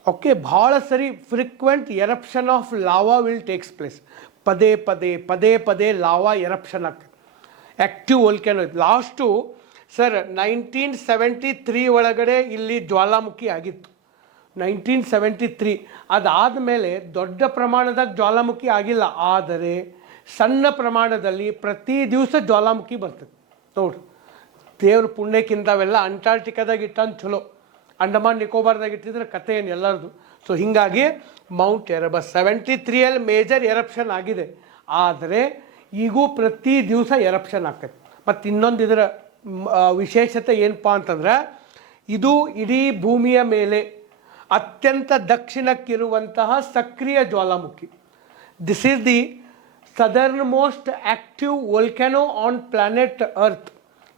ಓಕೆ, ಭಾಳ ಸರಿ frequent eruption of lava will takes place. ಪದೇ ಪದೇ ಲಾವಾ ಎರಪ್ಷನ್ ಆಗ್ತದೆ. ಆ್ಯಕ್ಟಿವ್ ವೋಲ್ಕ್ಯಾನೋ ಇದು. ಲಾಸ್ಟು ಸರ್ 1973 ಒಳಗಡೆ ಇಲ್ಲಿ ಜ್ವಾಲಾಮುಖಿ ಆಗಿತ್ತು. 1973 ಅದಾದ ಮೇಲೆ ದೊಡ್ಡ ಪ್ರಮಾಣದ ಜ್ವಾಲಾಮುಖಿ ಆಗಿಲ್ಲ, ಆದರೆ ಸಣ್ಣ ಪ್ರಮಾಣದಲ್ಲಿ ಪ್ರತಿ ದಿವಸ ಜ್ವಾಲಾಮುಖಿ ಬರ್ತದೆ. ನೋಡ್ರಿ, ದೇವ್ರ ಪುಣ್ಯಕ್ಕಿಂತವೆಲ್ಲ ಅಂಟಾರ್ಟಿಕಾದಾಗ ಇಟ್ಟಂತ ಚಲೋ, ಅಂಡಮಾನ್ ನಿಕೋಬಾರ್ದಾಗ ಇಟ್ಟಿದ್ರೆ ಕತೆ ಏನು ಎಲ್ಲರದು. ಸೊ ಹೀಗಾಗಿ ಮೌಂಟ್ ಎರೆಬಸ್ 73ಯಲ್ಲಿ ಮೇಜರ್ ಎರಪ್ಷನ್ ಆಗಿದೆ, ಆದರೆ ಈಗೂ ಪ್ರತಿ ದಿವಸ ಎರಪ್ಷನ್ ಆಗ್ತದೆ. ಮತ್ತು ಇನ್ನೊಂದು ಇದರ ವಿಶೇಷತೆ ಏನಪ್ಪ ಅಂತಂದ್ರೆ, ಇದು ಇಡೀ ಭೂಮಿಯ ಮೇಲೆ ಅತ್ಯಂತ ದಕ್ಷಿಣಕ್ಕಿರುವಂತಹ ಸಕ್ರಿಯ ಜ್ವಾಲಾಮುಖಿ. This is the southern most active volcano on planet earth.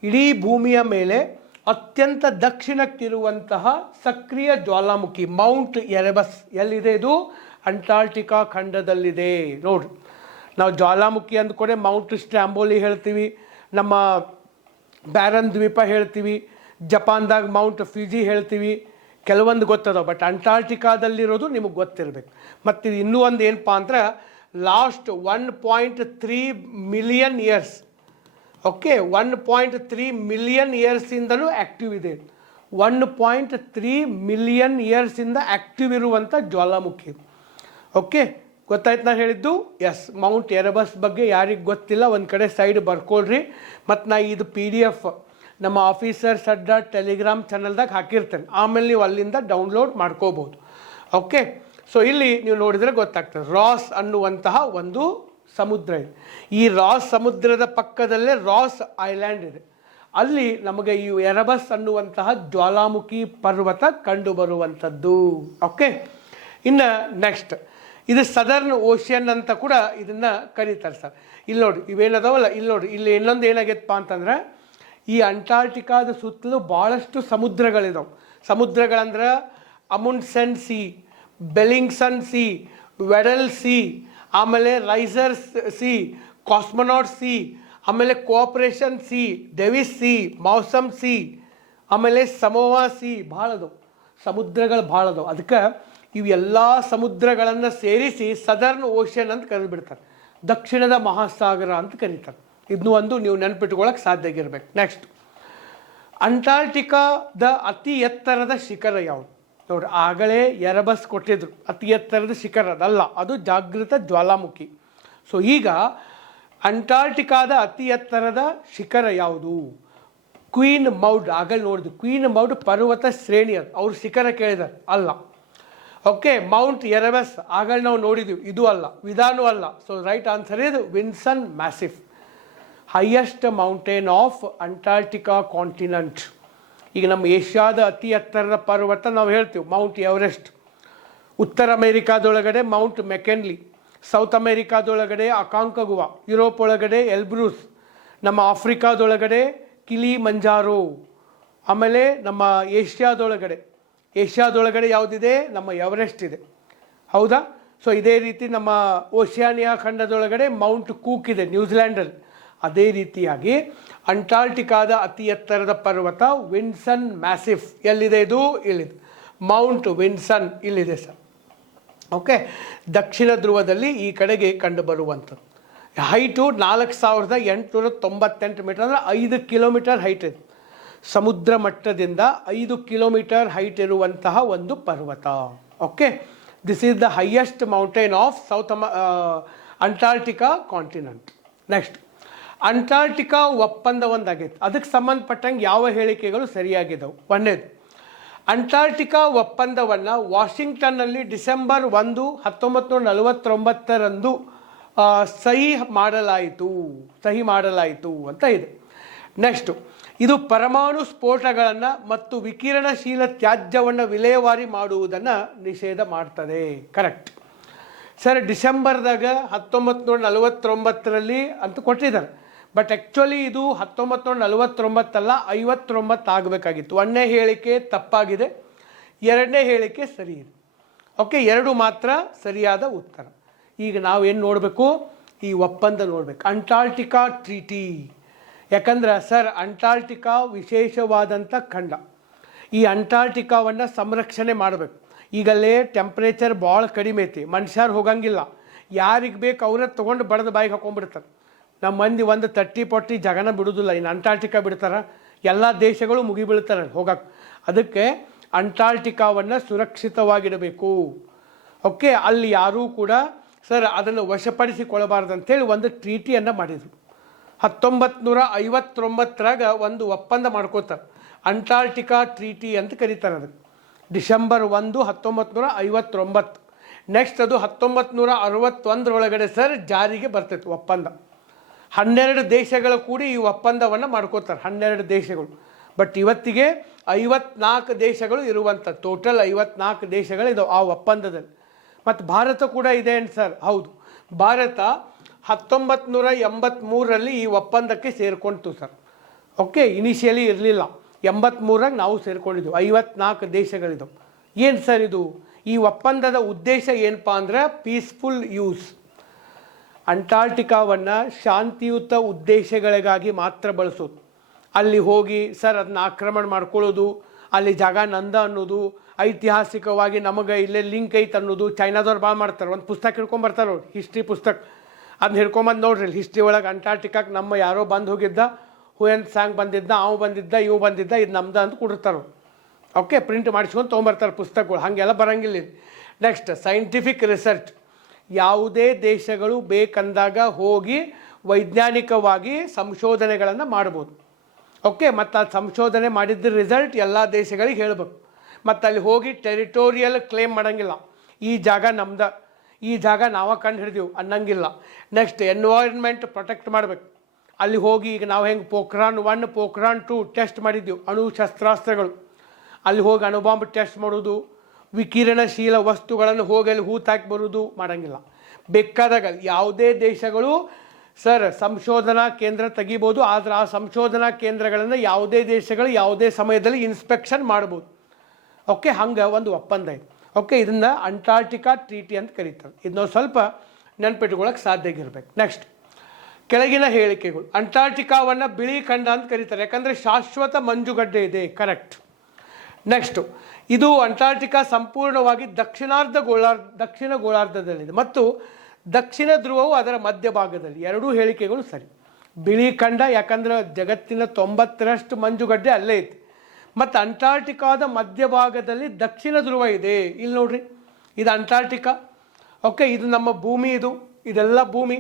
ಇಡೀ ಭೂಮಿಯ ಮೇಲೆ ಅತ್ಯಂತ ದಕ್ಷಿಣಕ್ಕಿರುವಂತಹ ಸಕ್ರಿಯ ಜ್ವಾಲಾಮುಖಿ ಮೌಂಟ್ ಎರೆಬಸ್. ಎಲ್ಲಿದೆ ಇದು? ಅಂಟಾರ್ಟಿಕಾ ಖಂಡದಲ್ಲಿದೆ. ನೋಡ್ರಿ, ನಾವು ಜ್ವಾಲಾಮುಖಿ ಅಂದ್ಕೊಂಡೆ ಮೌಂಟ್ ಸ್ಟ್ಯಾಂಬೋಲಿ ಹೇಳ್ತೀವಿ, ನಮ್ಮ ಬ್ಯಾರನ್ ದ್ವೀಪ ಹೇಳ್ತೀವಿ, ಜಪಾನ್ದಾಗ ಮೌಂಟ್ ಫ್ಯೂಜಿ ಹೇಳ್ತೀವಿ, ಕೆಲವೊಂದು ಗೊತ್ತದಾವೆ. ಬಟ್ ಅಂಟಾರ್ಟಿಕಾದಲ್ಲಿರೋದು ನಿಮಗೆ ಗೊತ್ತಿರಬೇಕು. ಮತ್ತು ಇದು ಇನ್ನೂ ಒಂದು ಏನಪ್ಪ ಅಂದ್ರೆ last 1.3 million years, okay, 1.3 million ಇಯರ್ಸಿಂದಲೂ ಆ್ಯಕ್ಟಿವ್ ಇದೆ. 1.3 ಮಿಲಿಯನ್ ಇಯರ್ಸಿಂದ ಆ್ಯಕ್ಟಿವ್ ಇರುವಂಥ ಜ್ವಾಲಾಮುಖಿ. ಓಕೆ, ಗೊತ್ತಾಯ್ತು ನಾನು ಹೇಳಿದ್ದು? ಎಸ್, ಮೌಂಟ್ ಎರೆಬಸ್ ಬಗ್ಗೆ ಯಾರಿಗೆ ಗೊತ್ತಿಲ್ಲ ಒಂದು ಕಡೆ ಸೈಡ್ ಬರ್ಕೊಳ್ರಿ. ಮತ್ತು ನಾ ಇದು PDF ನಮ್ಮ ಆಫೀಸರ್ಸ್ ಅಡ್ಡ ಟೆಲಿಗ್ರಾಮ್ ಚಾನಲ್ದಾಗ ಹಾಕಿರ್ತೇನೆ, ಆಮೇಲೆ ನೀವು ಅಲ್ಲಿಂದ ಡೌನ್ಲೋಡ್ ಮಾಡ್ಕೋಬೋದು. ಓಕೆ, ಸೊ ಇಲ್ಲಿ ನೀವು ನೋಡಿದರೆ ಗೊತ್ತಾಗ್ತದೆ. ರಾಸ್ ಅನ್ನುವಂತಹ ಒಂದು ಸಮುದ್ರ ಇದೆ. ಈ ರಾಸ್ ಸಮುದ್ರದ ಪಕ್ಕದಲ್ಲೇ ರಾಸ್ ಐಲ್ಯಾಂಡ್ ಇದೆ. ಅಲ್ಲಿ ನಮಗೆ ಈ ಎರೆಬಸ್ ಅನ್ನುವಂತಹ ಜ್ವಾಲಾಮುಖಿ ಪರ್ವತ ಕಂಡು ಬರುವಂಥದ್ದು. ಓಕೆ, ಇನ್ನು ನೆಕ್ಸ್ಟ್ ಇದು ಸದರ್ನ್ ಓಷಿಯನ್ ಅಂತ ಕೂಡ ಇದನ್ನು ಕರೀತಾರೆ ಸರ್. ಇಲ್ಲಿ ನೋಡಿ ಇವೇನದಾವಲ್ಲ, ಇಲ್ಲಿ ನೋಡಿ ಇಲ್ಲಿ ಇನ್ನೊಂದು ಏನಾಗೈತಪ್ಪ ಅಂತಂದ್ರೆ ಈ ಅಂಟಾರ್ಟಿಕಾದ ಸುತ್ತಲೂ ಭಾಳಷ್ಟು ಸಮುದ್ರಗಳಿದಾವೆ. ಸಮುದ್ರಗಳಂದ್ರೆ ಅಮುಂಡ್ಸೆನ್ ಸಿ, ಬೆಲಿಂಗ್ಸನ್ ಸಿ, ವೆಡಲ್ ಸಿ, ಆಮೇಲೆ ರೈಸರ್ಸ್ ಸಿ, ಕಾಸ್ಮೊನಾಟ್ ಸಿ, ಆಮೇಲೆ cooperation C, Davis C, Mausam C, ಆಮೇಲೆ ಸಮೋವಾ ಸಿ. ಭಾಳದವು ಸಮುದ್ರಗಳು ಭಾಳದವು. ಅದಕ್ಕೆ ಇವೆಲ್ಲ ಸಮುದ್ರಗಳನ್ನು ಸೇರಿಸಿ ಸದರ್ನ್ ಓಷನ್ ಅಂತ ಕರೆದುಬಿಡ್ತಾರೆ, ದಕ್ಷಿಣದ ಮಹಾಸಾಗರ ಅಂತ ಕರೀತಾರೆ. ಇದನ್ನು ಒಂದು ನೀವು ನೆನಪಿಟ್ಕೊಳ್ಳೋಕೆ ಸಾಧ್ಯ ಆಗಿರ್ಬೇಕು. ನೆಕ್ಸ್ಟ್, ಅಂಟಾರ್ಟಿಕಾದ ಅತಿ ಎತ್ತರದ ಶಿಖರ ಯಾವುದು? ನೋಡಿ, ಆಗಲೇ ಎರೆಬಸ್ ಕೊಟ್ಟಿದ್ರು, ಅತಿ ಎತ್ತರದ ಶಿಖರ ಅದಲ್ಲ, ಅದು ಜಾಗೃತ ಜ್ವಾಲಾಮುಖಿ. ಸೊ ಈಗ ಅಂಟಾರ್ಟಿಕಾದ ಅತಿ ಎತ್ತರದ ಶಿಖರ ಯಾವುದು? ಕ್ವೀನ್ ಮೌಡ್. ಆಗಲೇ ನೋಡಿದ್ವಿ, ಕ್ವೀನ್ ಮೌಡ್ ಪರ್ವತ ಶ್ರೇಣಿ ಅದು, ಅವ್ರು ಶಿಖರ ಕೇಳಿದಾರೆ, ಅಲ್ಲ. ಓಕೆ, ಮೌಂಟ್ ಎರೆಬಸ್ ಆಗಲೇ ನಾವು ನೋಡಿದ್ವಿ, ಇದು ಅಲ್ಲ, ವಿಧಾನೂ ಅಲ್ಲ. ಸೊ ರೈಟ್ ಆನ್ಸರ್ ಇದು Vinson Massif, highest mountain of Antarctica continent. ಈಗ ನಮ್ಮ ಏಷ್ಯಾದ ಅತಿ ಎತ್ತರದ ಪರ್ವತ ನಾವು ಹೇಳ್ತೀವಿ ಮೌಂಟ್ ಎವರೆಸ್ಟ್. ಉತ್ತರ ಅಮೇರಿಕಾದೊಳಗಡೆ ಮೌಂಟ್ ಮೆಕೆನ್ಲಿ, ಸೌತ್ ಅಮೇರಿಕಾದೊಳಗಡೆ ಅಕಾಂಕಗುವಾ, ಯುರೋಪ್ ಒಳಗಡೆ ಎಲ್ಬ್ರೂಸ್, ನಮ್ಮ ಆಫ್ರಿಕಾದೊಳಗಡೆ ಕಿಲಿ ಮಂಜಾರೋ, ಆಮೇಲೆ ನಮ್ಮ ಏಷ್ಯಾದೊಳಗಡೆ ಯಾವುದಿದೆ? ನಮ್ಮ ಎವರೆಸ್ಟ್ ಇದೆ, ಹೌದಾ? ಸೊ ಇದೇ ರೀತಿ ನಮ್ಮ ಓಷಿಯಾನಿಯಾ ಖಂಡದೊಳಗಡೆ ಮೌಂಟ್ ಕೂಕ್ ಇದೆ ನ್ಯೂಜಿಲ್ಯಾಂಡಲ್ಲಿ. ಅದೇ ರೀತಿಯಾಗಿ ಅಂಟಾರ್ಟಿಕಾದ ಅತಿ ಎತ್ತರದ ಪರ್ವತ ವಿನ್ಸನ್ ಮ್ಯಾಸಿಫ್. ಎಲ್ಲಿದೆ ಇದು? ಇಲ್ಲಿದೆ, ಮೌಂಟ್ ವಿನ್ಸನ್ ಇಲ್ಲಿದೆ ಸರ್. ಓಕೆ, ದಕ್ಷಿಣ ಧ್ರುವದಲ್ಲಿ ಈ ಕಡೆಗೆ ಕಂಡು ಬರುವಂಥದ್ದು. ಹೈಟು 4898 ಮೀಟರ್, ಅಂದರೆ 5 ಕಿಲೋಮೀಟರ್ ಹೈಟ್ ಇದೆ. ಸಮುದ್ರ ಮಟ್ಟದಿಂದ 5 ಕಿಲೋಮೀಟರ್ ಹೈಟ್ ಇರುವಂತಹ ಒಂದು ಪರ್ವತ. Okay, this is the highest mountain of Antarctica continent. Next, Antarctica ಒಪ್ಪಂದ ಒಂದಾಗೈತೆ, ಅದಕ್ಕೆ ಸಂಬಂಧಪಟ್ಟಂಗೆ ಯಾವ ಹೇಳಿಕೆಗಳು ಸರಿಯಾಗಿದ್ದವು? ಒಂದೇದು, ಅಂಟಾರ್ಟಿಕಾ ಒಪ್ಪಂದವನ್ನು ವಾಷಿಂಗ್ಟನ್ನಲ್ಲಿ ಡಿಸೆಂಬರ್ 1, 1949 ಸಹಿ ಮಾಡಲಾಯಿತು ಅಂತ ಇದೆ. ನೆಕ್ಸ್ಟು, ಇದು ಪರಮಾಣು ಸ್ಫೋಟಗಳನ್ನು ಮತ್ತು ವಿಕಿರಣಶೀಲ ತ್ಯಾಜ್ಯವನ್ನು ವಿಲೇವಾರಿ ಮಾಡುವುದನ್ನು ನಿಷೇಧ ಮಾಡ್ತದೆ. Correct sir. ಡಿಸೆಂಬರ್ದಾಗ 1949 ಅಂತ ಕೊಟ್ಟಿದ್ದಾರೆ. ಬಟ್ ಆ್ಯಕ್ಚುಲಿ ಇದು 1949 ಅಲ್ಲ, 59 ಆಗಬೇಕಾಗಿತ್ತು. ಒಂದನೇ ಹೇಳಿಕೆ ತಪ್ಪಾಗಿದೆ, ಎರಡನೇ ಹೇಳಿಕೆ ಸರಿ ಇದೆ. ಓಕೆ, ಎರಡು ಮಾತ್ರ ಸರಿಯಾದ ಉತ್ತರ. ಈಗ ನಾವೇನು ನೋಡಬೇಕು? ಈ ಒಪ್ಪಂದ ನೋಡಬೇಕು, ಅಂಟಾರ್ಟಿಕಾ ಟ್ರೀಟಿ. ಯಾಕಂದ್ರೆ ಸರ್ ಅಂಟಾರ್ಟಿಕಾ ವಿಶೇಷವಾದಂಥ ಖಂಡ. ಈ ಅಂಟಾರ್ಟಿಕಾವನ್ನು ಸಂರಕ್ಷಣೆ ಮಾಡಬೇಕು. ಈಗಲ್ಲೇ ಟೆಂಪ್ರೇಚರ್ ಭಾಳ ಕಡಿಮೆ ಐತಿ, ಮನುಷ್ಯರು ಹೋಗಂಗಿಲ್ಲ, ಯಾರಿಗೆ ಬೇಕು ಅವರೇ ತೊಗೊಂಡು ಬಡ್ದು ಬಾಯಿಗೆ ಹಾಕೊಂಡ್ಬಿಡ್ತಾರೆ. ನಮ್ಮ ಮಂದಿ ಒಂದು 30-40 ಜಗನ ಬಿಡೋದಿಲ್ಲ, ಇನ್ನು ಅಂಟಾರ್ಟಿಕಾ ಬಿಡ್ತಾರೆ, ಎಲ್ಲ ದೇಶಗಳು ಮುಗಿಬೀಳ್ತಾರೆ ಹೋಗಕ್ಕೆ. ಅದಕ್ಕೆ ಅಂಟಾರ್ಟಿಕಾವನ್ನು ಸುರಕ್ಷಿತವಾಗಿಡಬೇಕು. ಓಕೆ, ಅಲ್ಲಿ ಯಾರೂ ಕೂಡ ಸರ್ ಅದನ್ನು ವಶಪಡಿಸಿಕೊಳ್ಳಬಾರ್ದು ಅಂಥೇಳಿ ಒಂದು ಟ್ರೀಟಿಯನ್ನು ಮಾಡಿದರು. 1959 ಒಂದು ಒಪ್ಪಂದ ಮಾಡ್ಕೋತಾರೆ, ಅಂಟಾರ್ಟಿಕಾ ಟ್ರೀಟಿ ಅಂತ ಕರೀತಾರೆ. ಅದಕ್ಕೆ ಡಿಸೆಂಬರ್ 1, 1959. ನೆಕ್ಸ್ಟ್ ಅದು 1961 ಸರ್ ಜಾರಿಗೆ ಬರ್ತೈತೆ ಒಪ್ಪಂದ. 12 ದೇಶಗಳು ಕೂಡಿ ಈ ಒಪ್ಪಂದವನ್ನು ಮಾಡ್ಕೋತಾರೆ, 12 ದೇಶಗಳು. ಬಟ್ ಇವತ್ತಿಗೆ 54 ದೇಶಗಳು ಇರುವಂಥ, ಟೋಟಲ್ 54 ದೇಶಗಳಿದಾವೆ ಆ ಒಪ್ಪಂದದಲ್ಲಿ. ಮತ್ತು ಭಾರತ ಕೂಡ ಇದೆ ಏನು ಸರ್? ಹೌದು, ಭಾರತ 1983 ಈ ಒಪ್ಪಂದಕ್ಕೆ ಸೇರಿಕೊಂಡಿತು ಸರ್. ಓಕೆ, ಇನಿಷಿಯಲಿ ಇರಲಿಲ್ಲ, 83 ನಾವು ಸೇರಿಕೊಂಡಿದ್ದೆವು. 54 ದೇಶಗಳಿದ್ದವು. ಏನು ಸರ್ ಇದು? ಈ ಒಪ್ಪಂದದ ಉದ್ದೇಶ ಏನಪ್ಪ ಅಂದ್ರೆ ಪೀಸ್ಫುಲ್ ಯೂಸ್. ಅಂಟಾರ್ಟಿಕಾವನ್ನು ಶಾಂತಿಯುತ ಉದ್ದೇಶಗಳಿಗಾಗಿ ಮಾತ್ರ ಬಳಸೋದು. ಅಲ್ಲಿ ಹೋಗಿ ಸರ್ ಅದನ್ನ ಆಕ್ರಮಣ ಮಾಡ್ಕೊಳ್ಳೋದು, ಅಲ್ಲಿ ಜಾಗ ನಂದ ಅನ್ನೋದು, ಐತಿಹಾಸಿಕವಾಗಿ ನಮಗೆ ಇಲ್ಲೇ ಲಿಂಕ್ ಐತೆ ಅನ್ನೋದು. ಚೈನಾದವ್ರು ಭಾಳ ಮಾಡ್ತಾರೆ. ಒಂದು ಪುಸ್ತಕ ಹಿಡ್ಕೊಂಬರ್ತಾರೆ ಅವ್ರು, ಹಿಸ್ಟ್ರಿ ಪುಸ್ತಕ. ಅದನ್ನ ಹಿಡ್ಕೊಂಬಂದು ನೋಡ್ರಿ, ಹಿಸ್ಟ್ರಿ ಒಳಗೆ ಅಂಟಾರ್ಟಿಕಾಕ್ಕೆ ನಮ್ಮ ಯಾರೋ ಬಂದು ಹೋಗಿದ್ದ, ಹುಯನ್ ಸಾಂಗ್ ಬಂದಿದ್ದ, ಅವು ಬಂದಿದ್ದ, ಇವು ಬಂದಿದ್ದ, ಇದು ನಮ್ದು ಅಂತ ಕೊಡಿರ್ತಾರೆ. ಓಕೆ, ಪ್ರಿಂಟ್ ಮಾಡಿಸ್ಕೊಂಡು ತೊಗೊಂಬರ್ತಾರೆ ಪುಸ್ತಕಗಳು. ಹಾಗೆಲ್ಲ ಬರೋಂಗಿಲ್ಲ ಇದು. Next, scientific research. ಯಾವುದೇ ದೇಶಗಳು ಬೇಕಂದಾಗ ಹೋಗಿ ವೈಜ್ಞಾನಿಕವಾಗಿ ಸಂಶೋಧನೆಗಳನ್ನು ಮಾಡ್ಬೋದು. ಓಕೆ, ಮತ್ತು ಆ ಸಂಶೋಧನೆ ಮಾಡಿದ್ದ ರಿಸಲ್ಟ್ ಎಲ್ಲ ದೇಶಗಳಿಗೆ ಹೇಳ್ಬೇಕು. ಮತ್ತು ಅಲ್ಲಿ ಹೋಗಿ ಟೆರಿಟೋರಿಯಲ್ ಕ್ಲೇಮ್ ಮಾಡೋಂಗಿಲ್ಲ, ಈ ಜಾಗ ನಮ್ದು, ಈ ಜಾಗ ನಾವು ಕಂಡು ಹಿಡಿದೀವಿ ಅನ್ನಂಗಿಲ್ಲ. ನೆಕ್ಸ್ಟ್, ಎನ್ವೈರ್ನ್ಮೆಂಟ್ ಪ್ರೊಟೆಕ್ಟ್ ಮಾಡಬೇಕು. ಅಲ್ಲಿ ಹೋಗಿ ಈಗ ನಾವು ಹೆಂಗೆ ಪೋಖ್ರಾನ್ 1 ಪೋಖ್ರಾನ್ 2 ಟೆಸ್ಟ್ ಮಾಡಿದ್ದೀವಿ, ಅಣು ಶಸ್ತ್ರಾಸ್ತ್ರಗಳು. ಅಲ್ಲಿ ಹೋಗಿ ಅಣುಬಾಂಬ್ ಟೆಸ್ಟ್ ಮಾಡೋದು, ವಿಕಿರಣಶೀಲ ವಸ್ತುಗಳನ್ನು ಹೋಗಿ ಅಲ್ಲಿ ಹೂತಾಕಿ ಬರೋದು ಮಾಡೋಂಗಿಲ್ಲ. ಬೇಕಾದಾಗ ಯಾವುದೇ ದೇಶಗಳು ಸರ್ ಸಂಶೋಧನಾ ಕೇಂದ್ರ ತೆಗಿಬೋದು, ಆದರೆ ಆ ಸಂಶೋಧನಾ ಕೇಂದ್ರಗಳನ್ನು ಯಾವುದೇ ದೇಶಗಳು ಯಾವುದೇ ಸಮಯದಲ್ಲಿ ಇನ್ಸ್ಪೆಕ್ಷನ್ ಮಾಡ್ಬೋದು. ಓಕೆ, ಹಂಗೆ ಒಂದು ಒಪ್ಪಂದ ಇದೆ. ಓಕೆ, ಇದನ್ನು ಅಂಟಾರ್ಟಿಕಾ ಟ್ರೀಟಿ ಅಂತ ಕರೀತಾರೆ. ಇದನ್ನ ಸ್ವಲ್ಪ ನೆನ್ಪಿಟ್ಕೊಳ್ಳೋಕೆ ಸಾಧ್ಯ ಆಗಿರ್ಬೇಕು. ನೆಕ್ಸ್ಟ್, ಕೆಳಗಿನ ಹೇಳಿಕೆಗಳು. ಅಂಟಾರ್ಟಿಕಾವನ್ನು ಬಿಳಿ ಖಂಡ ಅಂತ ಕರೀತಾರೆ, ಯಾಕಂದರೆ ಶಾಶ್ವತ ಮಂಜುಗಡ್ಡೆ ಇದೆ. ಕರೆಕ್ಟ್. ನೆಕ್ಸ್ಟು, ಇದು ಅಂಟಾರ್ಟಿಕಾ ಸಂಪೂರ್ಣವಾಗಿ ದಕ್ಷಿಣ ಗೋಳಾರ್ಧದಲ್ಲಿದೆ ಮತ್ತು ದಕ್ಷಿಣ ಧ್ರುವವು ಅದರ ಮಧ್ಯಭಾಗದಲ್ಲಿ. ಎರಡೂ ಹೇಳಿಕೆಗಳು ಸರಿ. ಬಿಳಿ ಖಂಡ ಯಾಕಂದ್ರೆ ಜಗತ್ತಿನ 90% ಮಂಜುಗಡ್ಡೆ ಅಲ್ಲೇ ಐತಿ. ಮತ್ತು ಅಂಟಾರ್ಟಿಕಾದ ಮಧ್ಯಭಾಗದಲ್ಲಿ ದಕ್ಷಿಣ ಧ್ರುವ ಇದೆ. ಇಲ್ಲಿ ನೋಡ್ರಿ, ಇದು ಅಂಟಾರ್ಟಿಕಾ. ಓಕೆ, ಇದು ನಮ್ಮ ಭೂಮಿ, ಇದೆಲ್ಲ ಭೂಮಿ.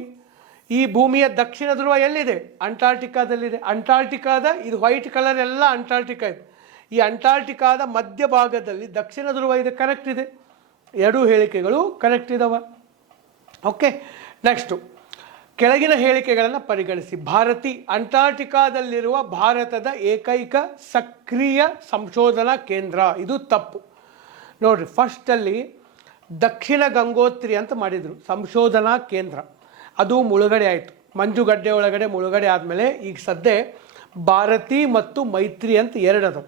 ಈ ಭೂಮಿಯ ದಕ್ಷಿಣ ಧ್ರುವ ಎಲ್ಲಿದೆ? ಅಂಟಾರ್ಟಿಕಾದಲ್ಲಿದೆ. ಅಂಟಾರ್ಟಿಕಾದ ಇದು ವೈಟ್ ಕಲರ್ ಎಲ್ಲ ಅಂಟಾರ್ಟಿಕಾ ಇದೆ. ಈ ಅಂಟಾರ್ಟಿಕಾದ ಮಧ್ಯಭಾಗದಲ್ಲಿ ದಕ್ಷಿಣ ಧ್ರುವ ಇದೆ. ಕರೆಕ್ಟ್ ಇದೆ. ಎರಡೂ ಹೇಳಿಕೆಗಳು ಕರೆಕ್ಟ್ ಇದಾವೆ. ಓಕೆ, ನೆಕ್ಸ್ಟು, ಕೆಳಗಿನ ಹೇಳಿಕೆಗಳನ್ನು ಪರಿಗಣಿಸಿ. ಭಾರತಿ ಅಂಟಾರ್ಟಿಕಾದಲ್ಲಿರುವ ಭಾರತದ ಏಕೈಕ ಸಕ್ರಿಯ ಸಂಶೋಧನಾ ಕೇಂದ್ರ. ಇದು ತಪ್ಪು. ನೋಡಿರಿ, ಫಸ್ಟಲ್ಲಿ ದಕ್ಷಿಣ ಗಂಗೋತ್ರಿ ಅಂತ ಮಾಡಿದರು ಸಂಶೋಧನಾ ಕೇಂದ್ರ. ಅದು ಮುಳುಗಡೆ ಆಯಿತು, ಮಂಜುಗಡ್ಡೆ ಒಳಗಡೆ ಮುಳುಗಡೆ ಆದಮೇಲೆ ಈಗ ಸದ್ಯ ಭಾರತಿ ಮತ್ತು ಮೈತ್ರಿ ಅಂತ ಎರಡದು.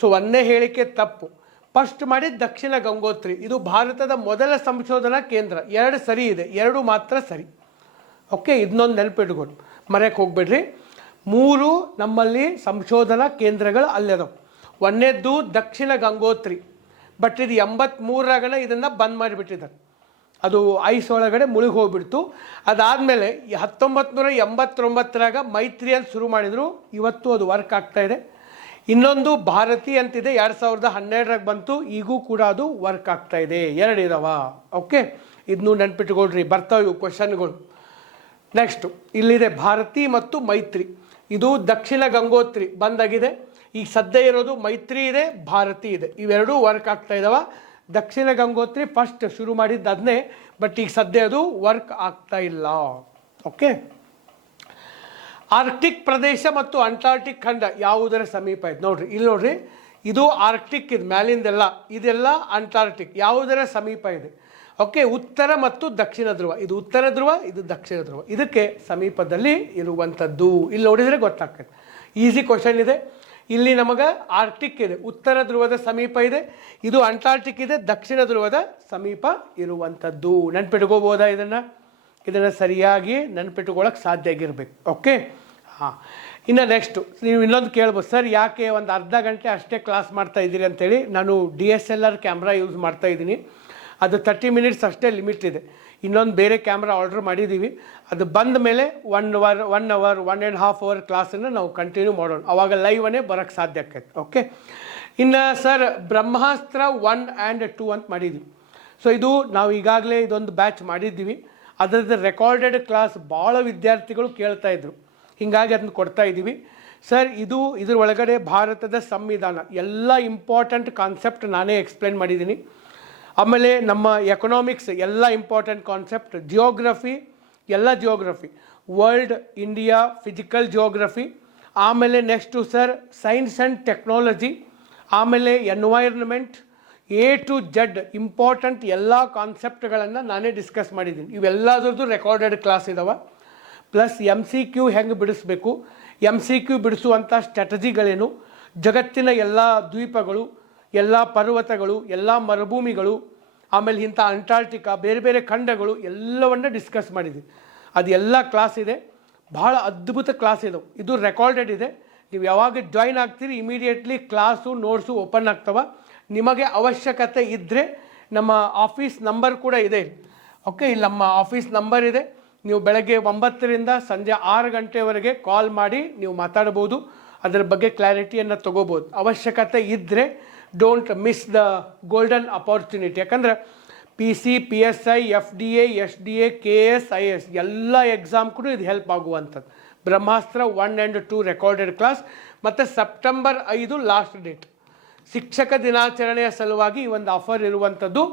ಸೊ ಒಂದೇ ಹೇಳಿಕೆ ತಪ್ಪು. ಫಸ್ಟ್ ಮಾಡಿದ ದಕ್ಷಿಣ ಗಂಗೋತ್ರಿ, ಇದು ಭಾರತದ ಮೊದಲ ಸಂಶೋಧನಾ ಕೇಂದ್ರ. ಎರಡು ಸರಿ ಇದೆ, ಎರಡು ಮಾತ್ರ ಸರಿ. ಓಕೆ, ಇದನ್ನೊಂದು ನೆನಪಿಟ್ಕೊಂಡು ಮರೆಯಕ್ಕೆ ಹೋಗ್ಬೇಡ್ರಿ. 3 ನಮ್ಮಲ್ಲಿ ಸಂಶೋಧನಾ ಕೇಂದ್ರಗಳು ಅಲ್ಲದವು. ಒಂದನೇದ್ದು ದಕ್ಷಿಣ ಗಂಗೋತ್ರಿ, ಬಟ್ ಇದು 83ರಾಗನೇ ಇದನ್ನು ಬಂದ್ ಮಾಡಿಬಿಟ್ಟಿದ್ದಾರೆ. ಅದು ಐಸ್ ಒಳಗಡೆ ಮುಳುಗಿ ಹೋಗ್ಬಿಡ್ತು. ಅದಾದಮೇಲೆ 1989ರಾಗ ಮೈತ್ರಿ ಅಂತ ಶುರು ಮಾಡಿದರು. ಇವತ್ತು ಅದು ವರ್ಕ್ ಆಗ್ತಾಯಿದೆ. ಇನ್ನೊಂದು ಭಾರತಿ ಅಂತಿದೆ, 2012ರಾಗ ಬಂತು. ಈಗೂ ಕೂಡ ಅದು ವರ್ಕ್ ಆಗ್ತಾಯಿದೆ. ಎರಡಿದಾವ. ಓಕೆ, ಇದನ್ನು ನೆನ್ಪಿಟ್ಕೊಳ್ರಿ, ಬರ್ತಾವೆ ಕ್ವಶನ್ಗಳು. ನೆಕ್ಸ್ಟು, ಇಲ್ಲಿದೆ ಭಾರತಿ ಮತ್ತು ಮೈತ್ರಿ. ಇದು ದಕ್ಷಿಣ ಗಂಗೋತ್ರಿ ಬಂದಾಗಿದೆ. ಈಗ ಸದ್ಯ ಇರೋದು ಮೈತ್ರಿ ಇದೆ, ಭಾರತಿ ಇದೆ. ಇವೆರಡೂ ವರ್ಕ್ ಆಗ್ತಾ ಇದ್ದಾವೆ. ದಕ್ಷಿಣ ಗಂಗೋತ್ರಿ ಫಸ್ಟ್ ಶುರು ಮಾಡಿದ್ದು ಅದನ್ನೇ, ಬಟ್ ಈಗ ಸದ್ಯ ಅದು ವರ್ಕ್ ಆಗ್ತಾ ಇಲ್ಲ. ಓಕೆ, ಆರ್ಕ್ಟಿಕ್ ಪ್ರದೇಶ ಮತ್ತು ಅಂಟಾರ್ಟಿಕ್ ಖಂಡ ಯಾವುದರ ಸಮೀಪ ಇದೆ? ನೋಡ್ರಿ, ಇಲ್ಲಿ ನೋಡ್ರಿ, ಇದು ಆರ್ಕ್ಟಿಕ್, ಇದು ಮ್ಯಾಲಿಂದೆಲ್ಲ, ಇದೆಲ್ಲ ಅಂಟಾರ್ಟಿಕ್. ಯಾವುದರ ಸಮೀಪ ಇದೆ? ಓಕೆ, ಉತ್ತರ ಮತ್ತು ದಕ್ಷಿಣ ಧ್ರುವ. ಇದು ಉತ್ತರ ಧ್ರುವ, ಇದು ದಕ್ಷಿಣ ಧ್ರುವ. ಇದಕ್ಕೆ ಸಮೀಪದಲ್ಲಿ ಇರುವಂಥದ್ದು. ಇಲ್ಲಿ ನೋಡಿದರೆ ಗೊತ್ತಾಗ್ತದೆ. ಈಸಿ ಕ್ವಶನ್ ಇದೆ. ಇಲ್ಲಿ ನಮಗೆ ಆರ್ಕ್ಟಿಕ್ ಇದೆ, ಉತ್ತರ ಧ್ರುವದ ಸಮೀಪ ಇದೆ. ಇದು ಅಂಟಾರ್ಟಿಕ್ ಇದೆ, ದಕ್ಷಿಣ ಧ್ರುವದ ಸಮೀಪ ಇರುವಂಥದ್ದು. ನೆನ್ಪಿಟ್ಕೋಬೋದಾ? ಇದನ್ನು ಸರಿಯಾಗಿ ನೆನ್ಪಿಟ್ಕೊಳ್ಳೋಕೆ ಸಾಧ್ಯ ಆಗಿರ್ಬೇಕು. ಓಕೆ, ಹಾಂ. ಇನ್ನು ನೆಕ್ಸ್ಟು ನೀವು ಇನ್ನೊಂದು ಕೇಳ್ಬೋದು, ಸರ್ ಯಾಕೆ ಒಂದು ಅರ್ಧ ಗಂಟೆ ಅಷ್ಟೇ ಕ್ಲಾಸ್ ಮಾಡ್ತಾ ಇದ್ದೀರಿ ಅಂತೇಳಿ. ನಾನು DSLR ಕ್ಯಾಮ್ರಾ ಯೂಸ್ ಮಾಡ್ತಾ ಇದ್ದೀನಿ. ಅದು 30 ಮಿನಿಟ್ಸ್ ಅಷ್ಟೇ ಲಿಮಿಟ್ ಇದೆ. ಇನ್ನೊಂದು ಬೇರೆ ಕ್ಯಾಮ್ರಾ ಆರ್ಡರ್ ಮಾಡಿದ್ದೀವಿ. ಅದು ಬಂದ ಮೇಲೆ 1 ಅವರ್ 1.5 ಅವರ್ ಕ್ಲಾಸನ್ನು ನಾವು ಕಂಟಿನ್ಯೂ ಮಾಡೋಣ. ಆವಾಗ ಲೈವನ್ನೇ ಬರೋಕ್ಕೆ ಸಾಧ್ಯ ಆಕೈತೆ. ಓಕೆ, ಇನ್ನು ಸರ್ ಬ್ರಹ್ಮಾಸ್ತ್ರ 1 and 2 ಅಂತ ಮಾಡಿದ್ದೀವಿ. ಸೊ ಇದು ನಾವು ಈಗಾಗಲೇ ಇದೊಂದು ಬ್ಯಾಚ್ ಮಾಡಿದ್ದೀವಿ. ಅದರದ್ದು ರೆಕಾರ್ಡೆಡ್ ಕ್ಲಾಸ್ ಭಾಳ ವಿದ್ಯಾರ್ಥಿಗಳು ಕೇಳ್ತಾಯಿದ್ರು, ಹೀಗಾಗಿ ಅದನ್ನು ಕೊಡ್ತಾ ಇದ್ದೀವಿ. ಸರ್ ಇದ್ರ ಒಳಗಡೆ ಭಾರತದ ಸಂವಿಧಾನ ಎಲ್ಲ ಇಂಪಾರ್ಟೆಂಟ್ ಕಾನ್ಸೆಪ್ಟ್ ನಾನೇ ಎಕ್ಸ್ಪ್ಲೇನ್ ಮಾಡಿದ್ದೀನಿ. ಆಮೇಲೆ ನಮ್ಮ ಎಕನಾಮಿಕ್ಸ್ ಎಲ್ಲ ಇಂಪಾರ್ಟೆಂಟ್ ಕಾನ್ಸೆಪ್ಟ್, ಜಿಯೋಗ್ರಫಿ ಎಲ್ಲ geography, world, India, physical geography. ಆಮೇಲೆ next sir science and technology, ಆಮೇಲೆ environment, A to Z important ಎಲ್ಲ ಕಾನ್ಸೆಪ್ಟ್ಗಳನ್ನು ನಾನೇ ಡಿಸ್ಕಸ್ ಮಾಡಿದ್ದೀನಿ. ಇವೆಲ್ಲದ್ರದ್ದು ರೆಕಾರ್ಡೆಡ್ ಕ್ಲಾಸ್ ಇದ್ದಾವೆ. ಪ್ಲಸ್ MCQ ಹೆಂಗೆ ಬಿಡಿಸ್ಬೇಕು, MCQ ಬಿಡಿಸುವಂಥ ಸ್ಟ್ರಾಟಜಿಗಳೇನು, ಜಗತ್ತಿನ ಎಲ್ಲ ದ್ವೀಪಗಳು, ಎಲ್ಲ ಪರ್ವತಗಳು, ಎಲ್ಲ ಮರುಭೂಮಿಗಳು, ಆಮೇಲೆ ಇಂಥ ಅಂಟಾರ್ಟಿಕಾ, ಬೇರೆ ಬೇರೆ ಖಂಡಗಳು ಎಲ್ಲವನ್ನ ಡಿಸ್ಕಸ್ ಮಾಡಿದ್ದೀವಿ. ಅದು ಎಲ್ಲ ಕ್ಲಾಸ್ ಇದೆ. ಭಾಳ ಅದ್ಭುತ ಕ್ಲಾಸ್ ಇದಾವೆ. ಇದು ರೆಕಾರ್ಡೆಡ್ ಇದೆ. ನೀವು ಯಾವಾಗ ಜಾಯ್ನ್ ಆಗ್ತೀರಿ ಇಮಿಡಿಯೇಟ್ಲಿ ಕ್ಲಾಸು ನೋಟ್ಸು ಓಪನ್ ಆಗ್ತವೆ. ನಿಮಗೆ ಅವಶ್ಯಕತೆ ಇದ್ದರೆ ನಮ್ಮ ಆಫೀಸ್ ನಂಬರ್ ಕೂಡ ಇದೆ. ಓಕೆ, ಇಲ್ಲಿ ನಮ್ಮ ಆಫೀಸ್ ನಂಬರ್ ಇದೆ. ನೀವು ಬೆಳಗ್ಗೆ 9ರಿಂದ ಸಂಜೆ 6 ಗಂಟೆವರೆಗೆ ಕಾಲ್ ಮಾಡಿ ನೀವು ಮಾತಾಡ್ಬೋದು, ಅದರ ಬಗ್ಗೆ ಕ್ಲಾರಿಟಿಯನ್ನು ತೊಗೋಬೋದು. ಅವಶ್ಯಕತೆ ಇದ್ದರೆ don't miss the golden opportunity. ಯಾಕಂದರೆ PC, PSI, FDA, SDA, KS, IS ಎಲ್ಲ ಎಕ್ಸಾಮ್ ಕೂಡ ಇದು ಹೆಲ್ಪ್ ಆಗುವಂಥದ್ದು. ಬ್ರಹ್ಮಾಸ್ತ್ರ 1 and 2 ರೆಕಾರ್ಡೆಡ್ ಕ್ಲಾಸ್. ಮತ್ತು ಸೆಪ್ಟೆಂಬರ್ 5 ಲಾಸ್ಟ್ ಡೇಟ್. ಶಿಕ್ಷಕ ದಿನಾಚರಣೆಯ ಸಲುವಾಗಿ ಈ ಒಂದು ಆಫರ್ ಇರುವಂಥದ್ದು.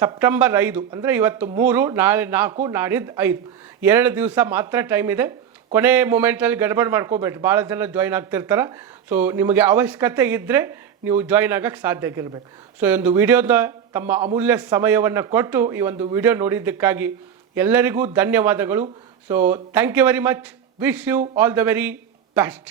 ಸೆಪ್ಟೆಂಬರ್ 5 ಅಂದರೆ ಇವತ್ತು 3, ನಾಳೆ 4, ನಾಡಿದ್ದು 5, 2 ದಿವಸ ಮಾತ್ರ ಟೈಮ್ ಇದೆ. ಕೊನೆ ಮೂಮೆಂಟಲ್ಲಿ ಗಡ್ಬಡ್ ಮಾಡ್ಕೋಬೇಡ್ರಿ, ಭಾಳ ಜನ ಜಾಯ್ನ್ ಆಗ್ತಿರ್ತಾರೆ. ಸೊ ನಿಮಗೆ ಅವಶ್ಯಕತೆ ಇದ್ದರೆ ನೀವು ಜಾಯ್ನ್ ಆಗೋಕ್ಕೆ ಸಾಧ್ಯ ಆಗಿರಬೇಕು. ಸೊ ಈ ಒಂದು ವಿಡಿಯೋದ ತಮ್ಮ ಅಮೂಲ್ಯ ಸಮಯವನ್ನು ಕೊಟ್ಟು ಈ ಒಂದು ವಿಡಿಯೋ ನೋಡಿದ್ದಕ್ಕಾಗಿ ಎಲ್ಲರಿಗೂ ಧನ್ಯವಾದಗಳು. So thank you very much. Wish you all the very best.